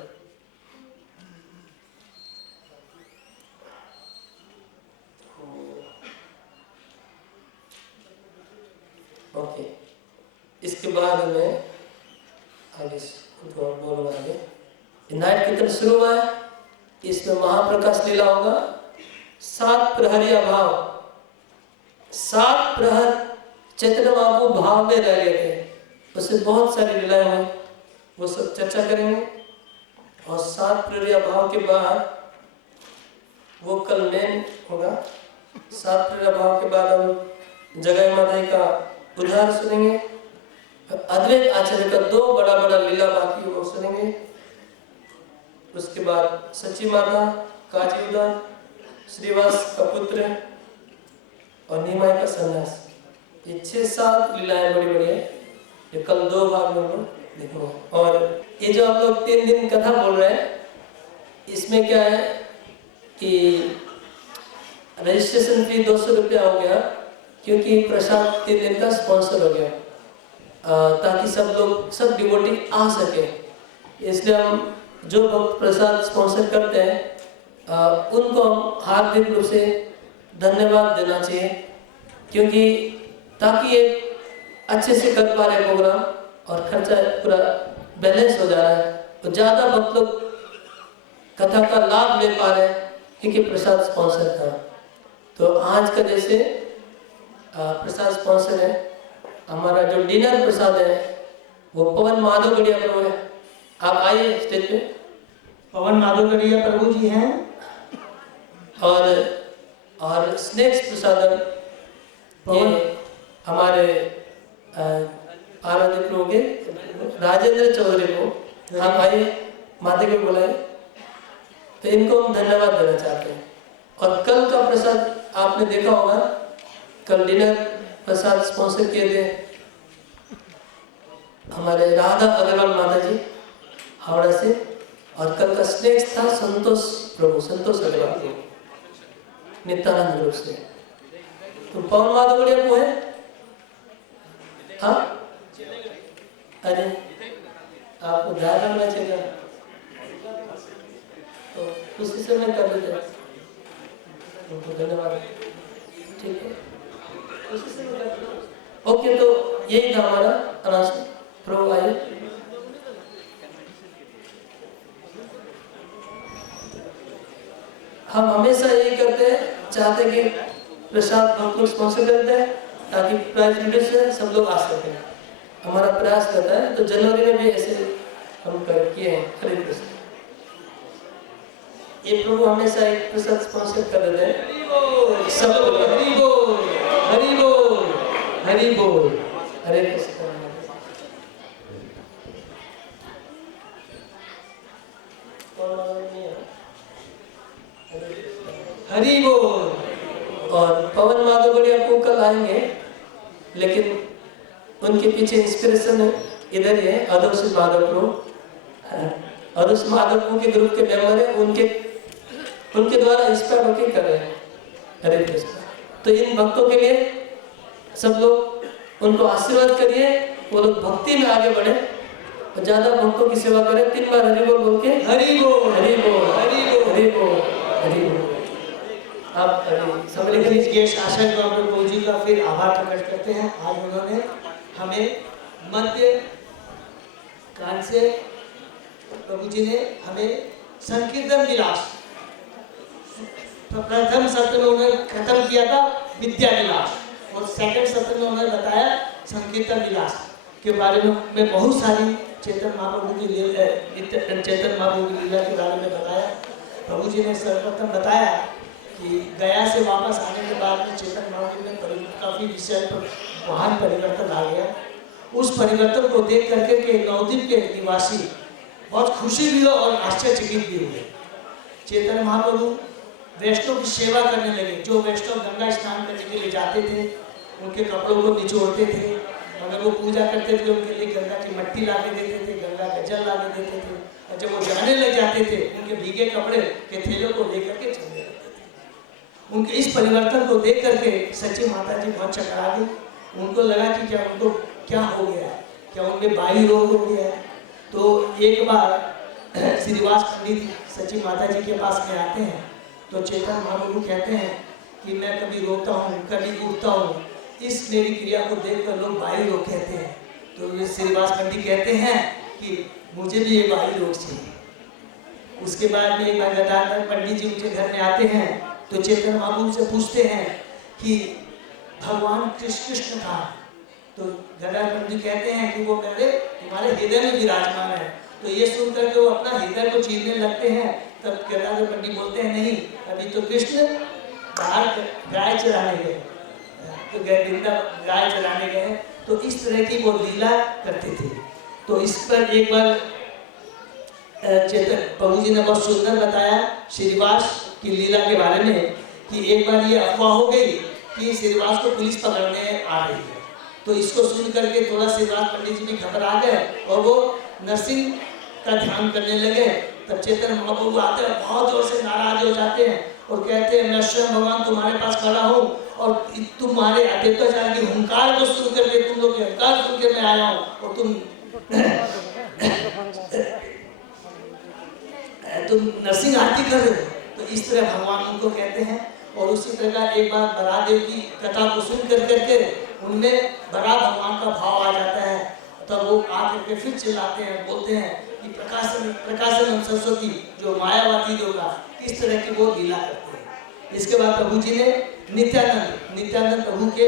ओके, इसके बाद मैं आगे बोलूँगा। आगे नाइट कीर्तन शुरू हुआ है, इसमें महाप्रकाश लीला होगा। 7 प्रहरिया भाव, 7 प्रहर चैतन्य महाप्रभु भाव में रह गए थे, उससे बहुत सारी लीलाएं हुई, वो सब चर्चा करेंगे। और 7 प्रहरिया भाव के बाद वो कल मेन होगा। 7 प्रहरिया भाव के बाद हम जगाई माता का उद्धार सुनेंगे। अद्वैत आचार्य का 2 बड़ा बड़ा लीला बाकी वो सुनेंगे। उसके बाद सच्ची माता, काजी उदान, श्रीवास का पुत्र और निमाय का सन्यास, ये 6-7 लीलाएं बड़ी बड़ी है। ये कल 2 भाग में हम लोग देखेंगे। और ये जो आप लोग 3 दिन कथा बोल रहे हैं, इसमें क्या है कि रजिस्ट्रेशन फी 200 रुपया हो गया, क्योंकि प्रसाद 3 दिन का स्पॉन्सर हो गया, ताकि सब डिवोटी आ सके। इसलिए हम जो भक्त प्रसाद स्पॉन्सर करते हैं उनको हम हार्दिक रूप से धन्यवाद देना चाहिए, क्योंकि ताकि एक अच्छे से कर पा रहे प्रोग्राम और खर्चा पूरा बैलेंस हो जा रहा है, तो ज़्यादा भक्त लोग कथा का लाभ ले पा रहे हैं क्योंकि प्रसाद स्पॉन्सर था। तो आज का जैसे प्रसाद स्पॉन्सर है, हमारा जो डिनर प्रसाद है वो पवन माधवगढ़िया प्रभु है। आप आइए स्टेज पे। पवन माधवगढ़िया प्रभु जी हैं। और स्नैक्स प्रसाद ये हमारे आराध्य प्रभु के राजेंद्र चौधरी को आप आइए, माता को बुलाए, तो इनको हम धन्यवाद देना चाहते हैं। और कल का प्रसाद आपने देखा होगा, कल डिनर प्रसाद स्पॉन्सर किए थे हमारे राधा अग्रवाल माता जी हावड़ा से, और कल का स्नैक्स था संतोष अग्रवाल नित्यानंद ग्रुप से। तो पवन माधवगढ़िया को है, हाँ अरे आपको ध्यान रखना चाहिए, तो उसी से मैं कर देते हैं। धन्यवाद, ठीक है, उसी से मैं कर देता हूँ। ओके, तो यही था हमारा अनाउंसमेंट। प्रभु आइए। हम हमेशा यही करते हैं, चाहते हैं कि प्रसाद हम लोग स्पॉन्सर करते हैं ताकि प्राइज रिड्यूस है, सब लोग आ सकें। हमारा प्रयास रहता है, तो जनवरी में भी ऐसे हम किए हैं। हरे कृष्ण। ये प्रभु हमेशा एक प्रसाद स्पॉन्सर कर देते हैं। सब लोग हरि बोल, हरि बोल, हरि बोल, हरे कृष्ण। हरि बोल। और पवन माधवगढ़िया को कल आएंगे, लेकिन उनके पीछे इंस्पिरेशन इधर ही है, अदोषित माधव प्रभु। अदोषित माधव प्रभु के ग्रुप के मेंबर है, उनके द्वारा इंस्पायर होकर कर रहे हैं। हरे कृष्ण। तो इन भक्तों के लिए सब लोग उनको आशीर्वाद करिए, वो लोग भक्ति में आगे बढ़े और ज्यादा भक्तों की सेवा करें। 3 बार हरि बोल बोल के हरि बोल, हरि बोल, हरि बोल, हरि बोल, हरि बोल। आप समझ लीजिए गेस्ट आचार्य प्रभु जी का फिर आभार प्रकट करते हैं। आज उन्होंने हमें मध्य काल से प्रभु जी ने हमें संकीर्तन विलास, प्रथम सत्र में उन्होंने खत्म किया था विद्या विलास, और सेकंड सत्र में उन्होंने बताया संकीर्तन विलास के बारे में बहुत सारी चेतन महाप्रभु की लीला के बारे में बताया। प्रभु जी ने सर्वप्रथम बताया कि गया से वापस आने के बाद में चेतन महाप्रभु में काफ़ी विषय पर महान परिवर्तन आ गया। उस परिवर्तन को देख करके के नवद्वीप के निवासी बहुत खुशी भी और आश्चर्यचकित भी हुए। चेतन महाप्रभु वैष्णव की सेवा करने लगे। जो वैष्णव गंगा स्नान करने के लिए जाते थे, उनके कपड़ों को निचोड़ते थे, अगर वो पूजा करते थे उनके लिए गंगा की मट्टी ला के देते थे, गंगा का जल ला के देते थे, और जब वो जाने लग जाते थे उनके भीगे कपड़े के थैलों को लेकर के चलने लगते थे। उनके इस परिवर्तन को देख करके सच्ची माता जी बहुत चकरा गई। उनको लगा कि क्या उनको क्या हो गया, क्या उनमें वायु रोग हो गया है। तो एक बार श्रीवास पंडित सच्ची माता जी के पास में आते हैं, तो चैतन्य महाप्रभु कहते हैं कि मैं कभी रोता हूँ, कभी उठता हूँ, इस मेरी क्रिया को देखकर लोग वायु रोग कहते हैं। तो श्रीवास पंडित कहते हैं कि मुझे भी ये वायु रोग चाहिए। उसके बाद में एक बार गदाधर पंडित जी उनके घर में आते हैं, तो चैतन्य महाप्रभु से पूछते हैं कि भगवान कृष्ण था। तो गदाधर पंडित कहते हैं कि वो मेरे तुम्हारे हृदय में विराजमान है। तो ये सुनकर के वो अपना हृदय को चीरने लगते हैं। तब गदाधर पंडित बोलते हैं नहीं, अभी तो कृष्ण बाहर गाय चराने गए, तो गाय चराने गए। तो इस तरह की वो लीला करते थे। तो इस पर एक बार चैतन्य प्रभु जी ने बहुत सुंदर बताया श्रीवास की लीला के बारे में कि एक बार ये अफवाह हो गई कि श्रीवास को पुलिस पकड़ने आ रही है। तो इसको सुन करके थोड़ा श्रीवास पंडित जी भी घबरा गए और वो नरसिंह का ध्यान करने लगे। तब चैतन्य महाप्रभु आते हैं, बहुत जोर से नाराज हो जाते हैं और कहते हैं मैं स्वयं भगवान तुम्हारे पास खड़ा हूँ और तुम्हारे अत्याचार की हुंकार को सुन करके, तुम लोग हुंकार सुन के मैं आया हूँ और तुम नरसिंह आरती कर रहे हो। तो इस तरह भगवान उनको कहते हैं। और उसी प्रकार एक बार बरादेव की कथा को सुन कर करके उनमें बड़ा भगवान का भाव आ जाता है। तब वो आकर के फिर चिल्लाते हैं, बोलते हैं कि प्रकाशन सरस्वती जो मायावादी होगा, इस तरह की वो लीला करते हैं। इसके बाद प्रभु जी ने नित्यानंद प्रभु के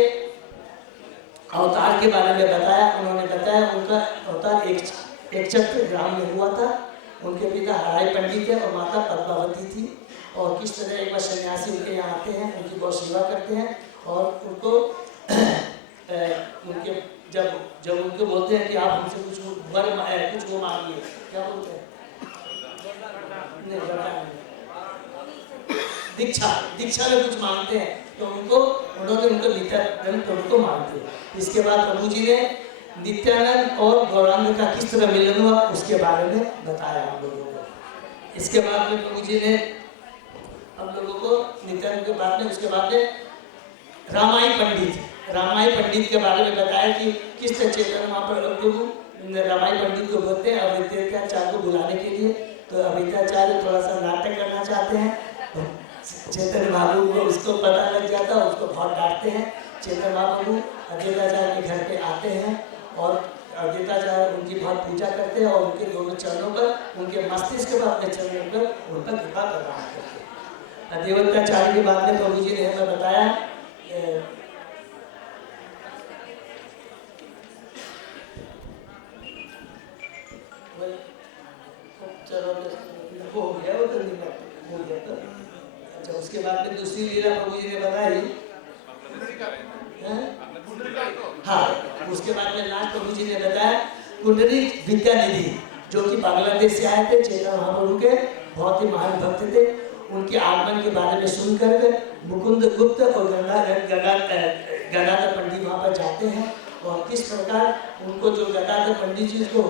अवतार के बारे में बताया। उन्होंने बताया उनका अवतार एक चक्र ग्राम में हुआ था। उनके पिता हराई पंडित है और माता पद्मावती थी। और किस तरह एक बार सन्यासी उनके यहाँ आते हैं, उनकी बहुत सेवा करते हैं और उनको उनके जब उनको बोलते हैं कि आप हमसे कुछ वो मांगिए, क्या बोलते हैं, दीक्षा में कुछ मांगते हैं। तो उन्होंने उनको नित्यानंद प्रभु को मांगते हैं। इसके बाद प्रभु जी ने नित्यानंद और गौरांग का किस तरह मिलन हुआ उसके बारे में बताया हम लोगों को। इसके बाद में प्रभु जी ने हम लोगों को नित्यानंद के बाद में, उसके बाद में रामाई पंडित के बारे में बताया कि किस तरह चैतन्य महाप्रभु रामाई पंडित को बोलते हैं अवैत्याचार्य को बुलाने के लिए। तो अवैत्याचार्य थोड़ा सा नाटक करना चाहते हैं, चैतन्य महाप्रभु को उसको पता लग जाता है, उसको बहुत डांटते हैं। चैतन्य महाप्रभु अवैत्याचार्य के घर पे आते हैं और अवैत्याचार्य उनकी बहुत पूजा करते हैं और उनके दोनों चरणों पर, उनके मस्तिष्क पर, अपने चरणों पर उन पर कृपा प्रदान करते हैं। अवैत्याचार्य के बाद में प्रभु जी ने हमें बताया वो हो गया, वो तो नहीं हो गया। तो अच्छा, उसके बाद में दूसरी लीला प्रभु जी ने बताई। हाँ, उसके बाद में लास्ट प्रभु जी ने बताया कुंडली विद्यानिधि, जो कि बांग्लादेश से आए थे। चैतन्य महाप्रभु के बहुत ही महान भक्त थे। उनके आगमन के बारे में सुनकर मुकुंद गुप्त और गदाधर पंडित वहाँ पर जाते हैं और किस प्रकार उनको जो गदाधर पंडित जी को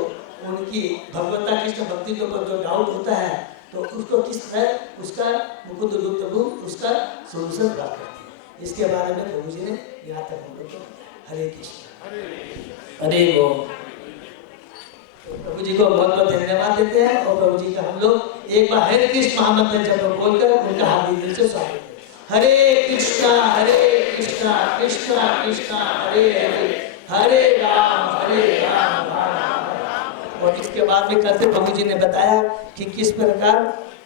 उनकी भगवता कृष्ण भक्ति के ऊपर जो डाउट होता है, तो उसको किस तरह उसका मुकुंद गुप्त उसका सोल्यूशन प्राप्त करते हैं। इसके बारे में प्रभु जी ने यहाँ तक हम लोग को हरे कृष्ण हरे गो। प्रभु जी को बहुत बहुत धन्यवाद देते हैं और प्रभु जी का हम लोग एक बार हरे कृष्ण महामंत्र जब बोलकर उनका हार्दिक दिल से स्वागत करें। हरे कृष्णा कृष्णा कृष्णा हरे हरे, हरे राम और इसके बाद में करते प्रभु जी ने बताया कि किस प्रकार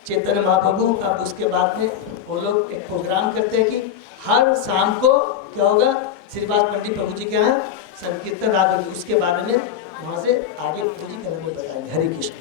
चैतन्य महाप्रभु का उसके बाद में वो लोग एक प्रोग्राम करते हैं कि हर शाम को क्या होगा, श्रीवास पंडित प्रभु जी के यहाँ संकीर्तन राग, उसके बारे में वहाँ से आगे प्रभु जी करने बताएंगे। हरे कृष्ण।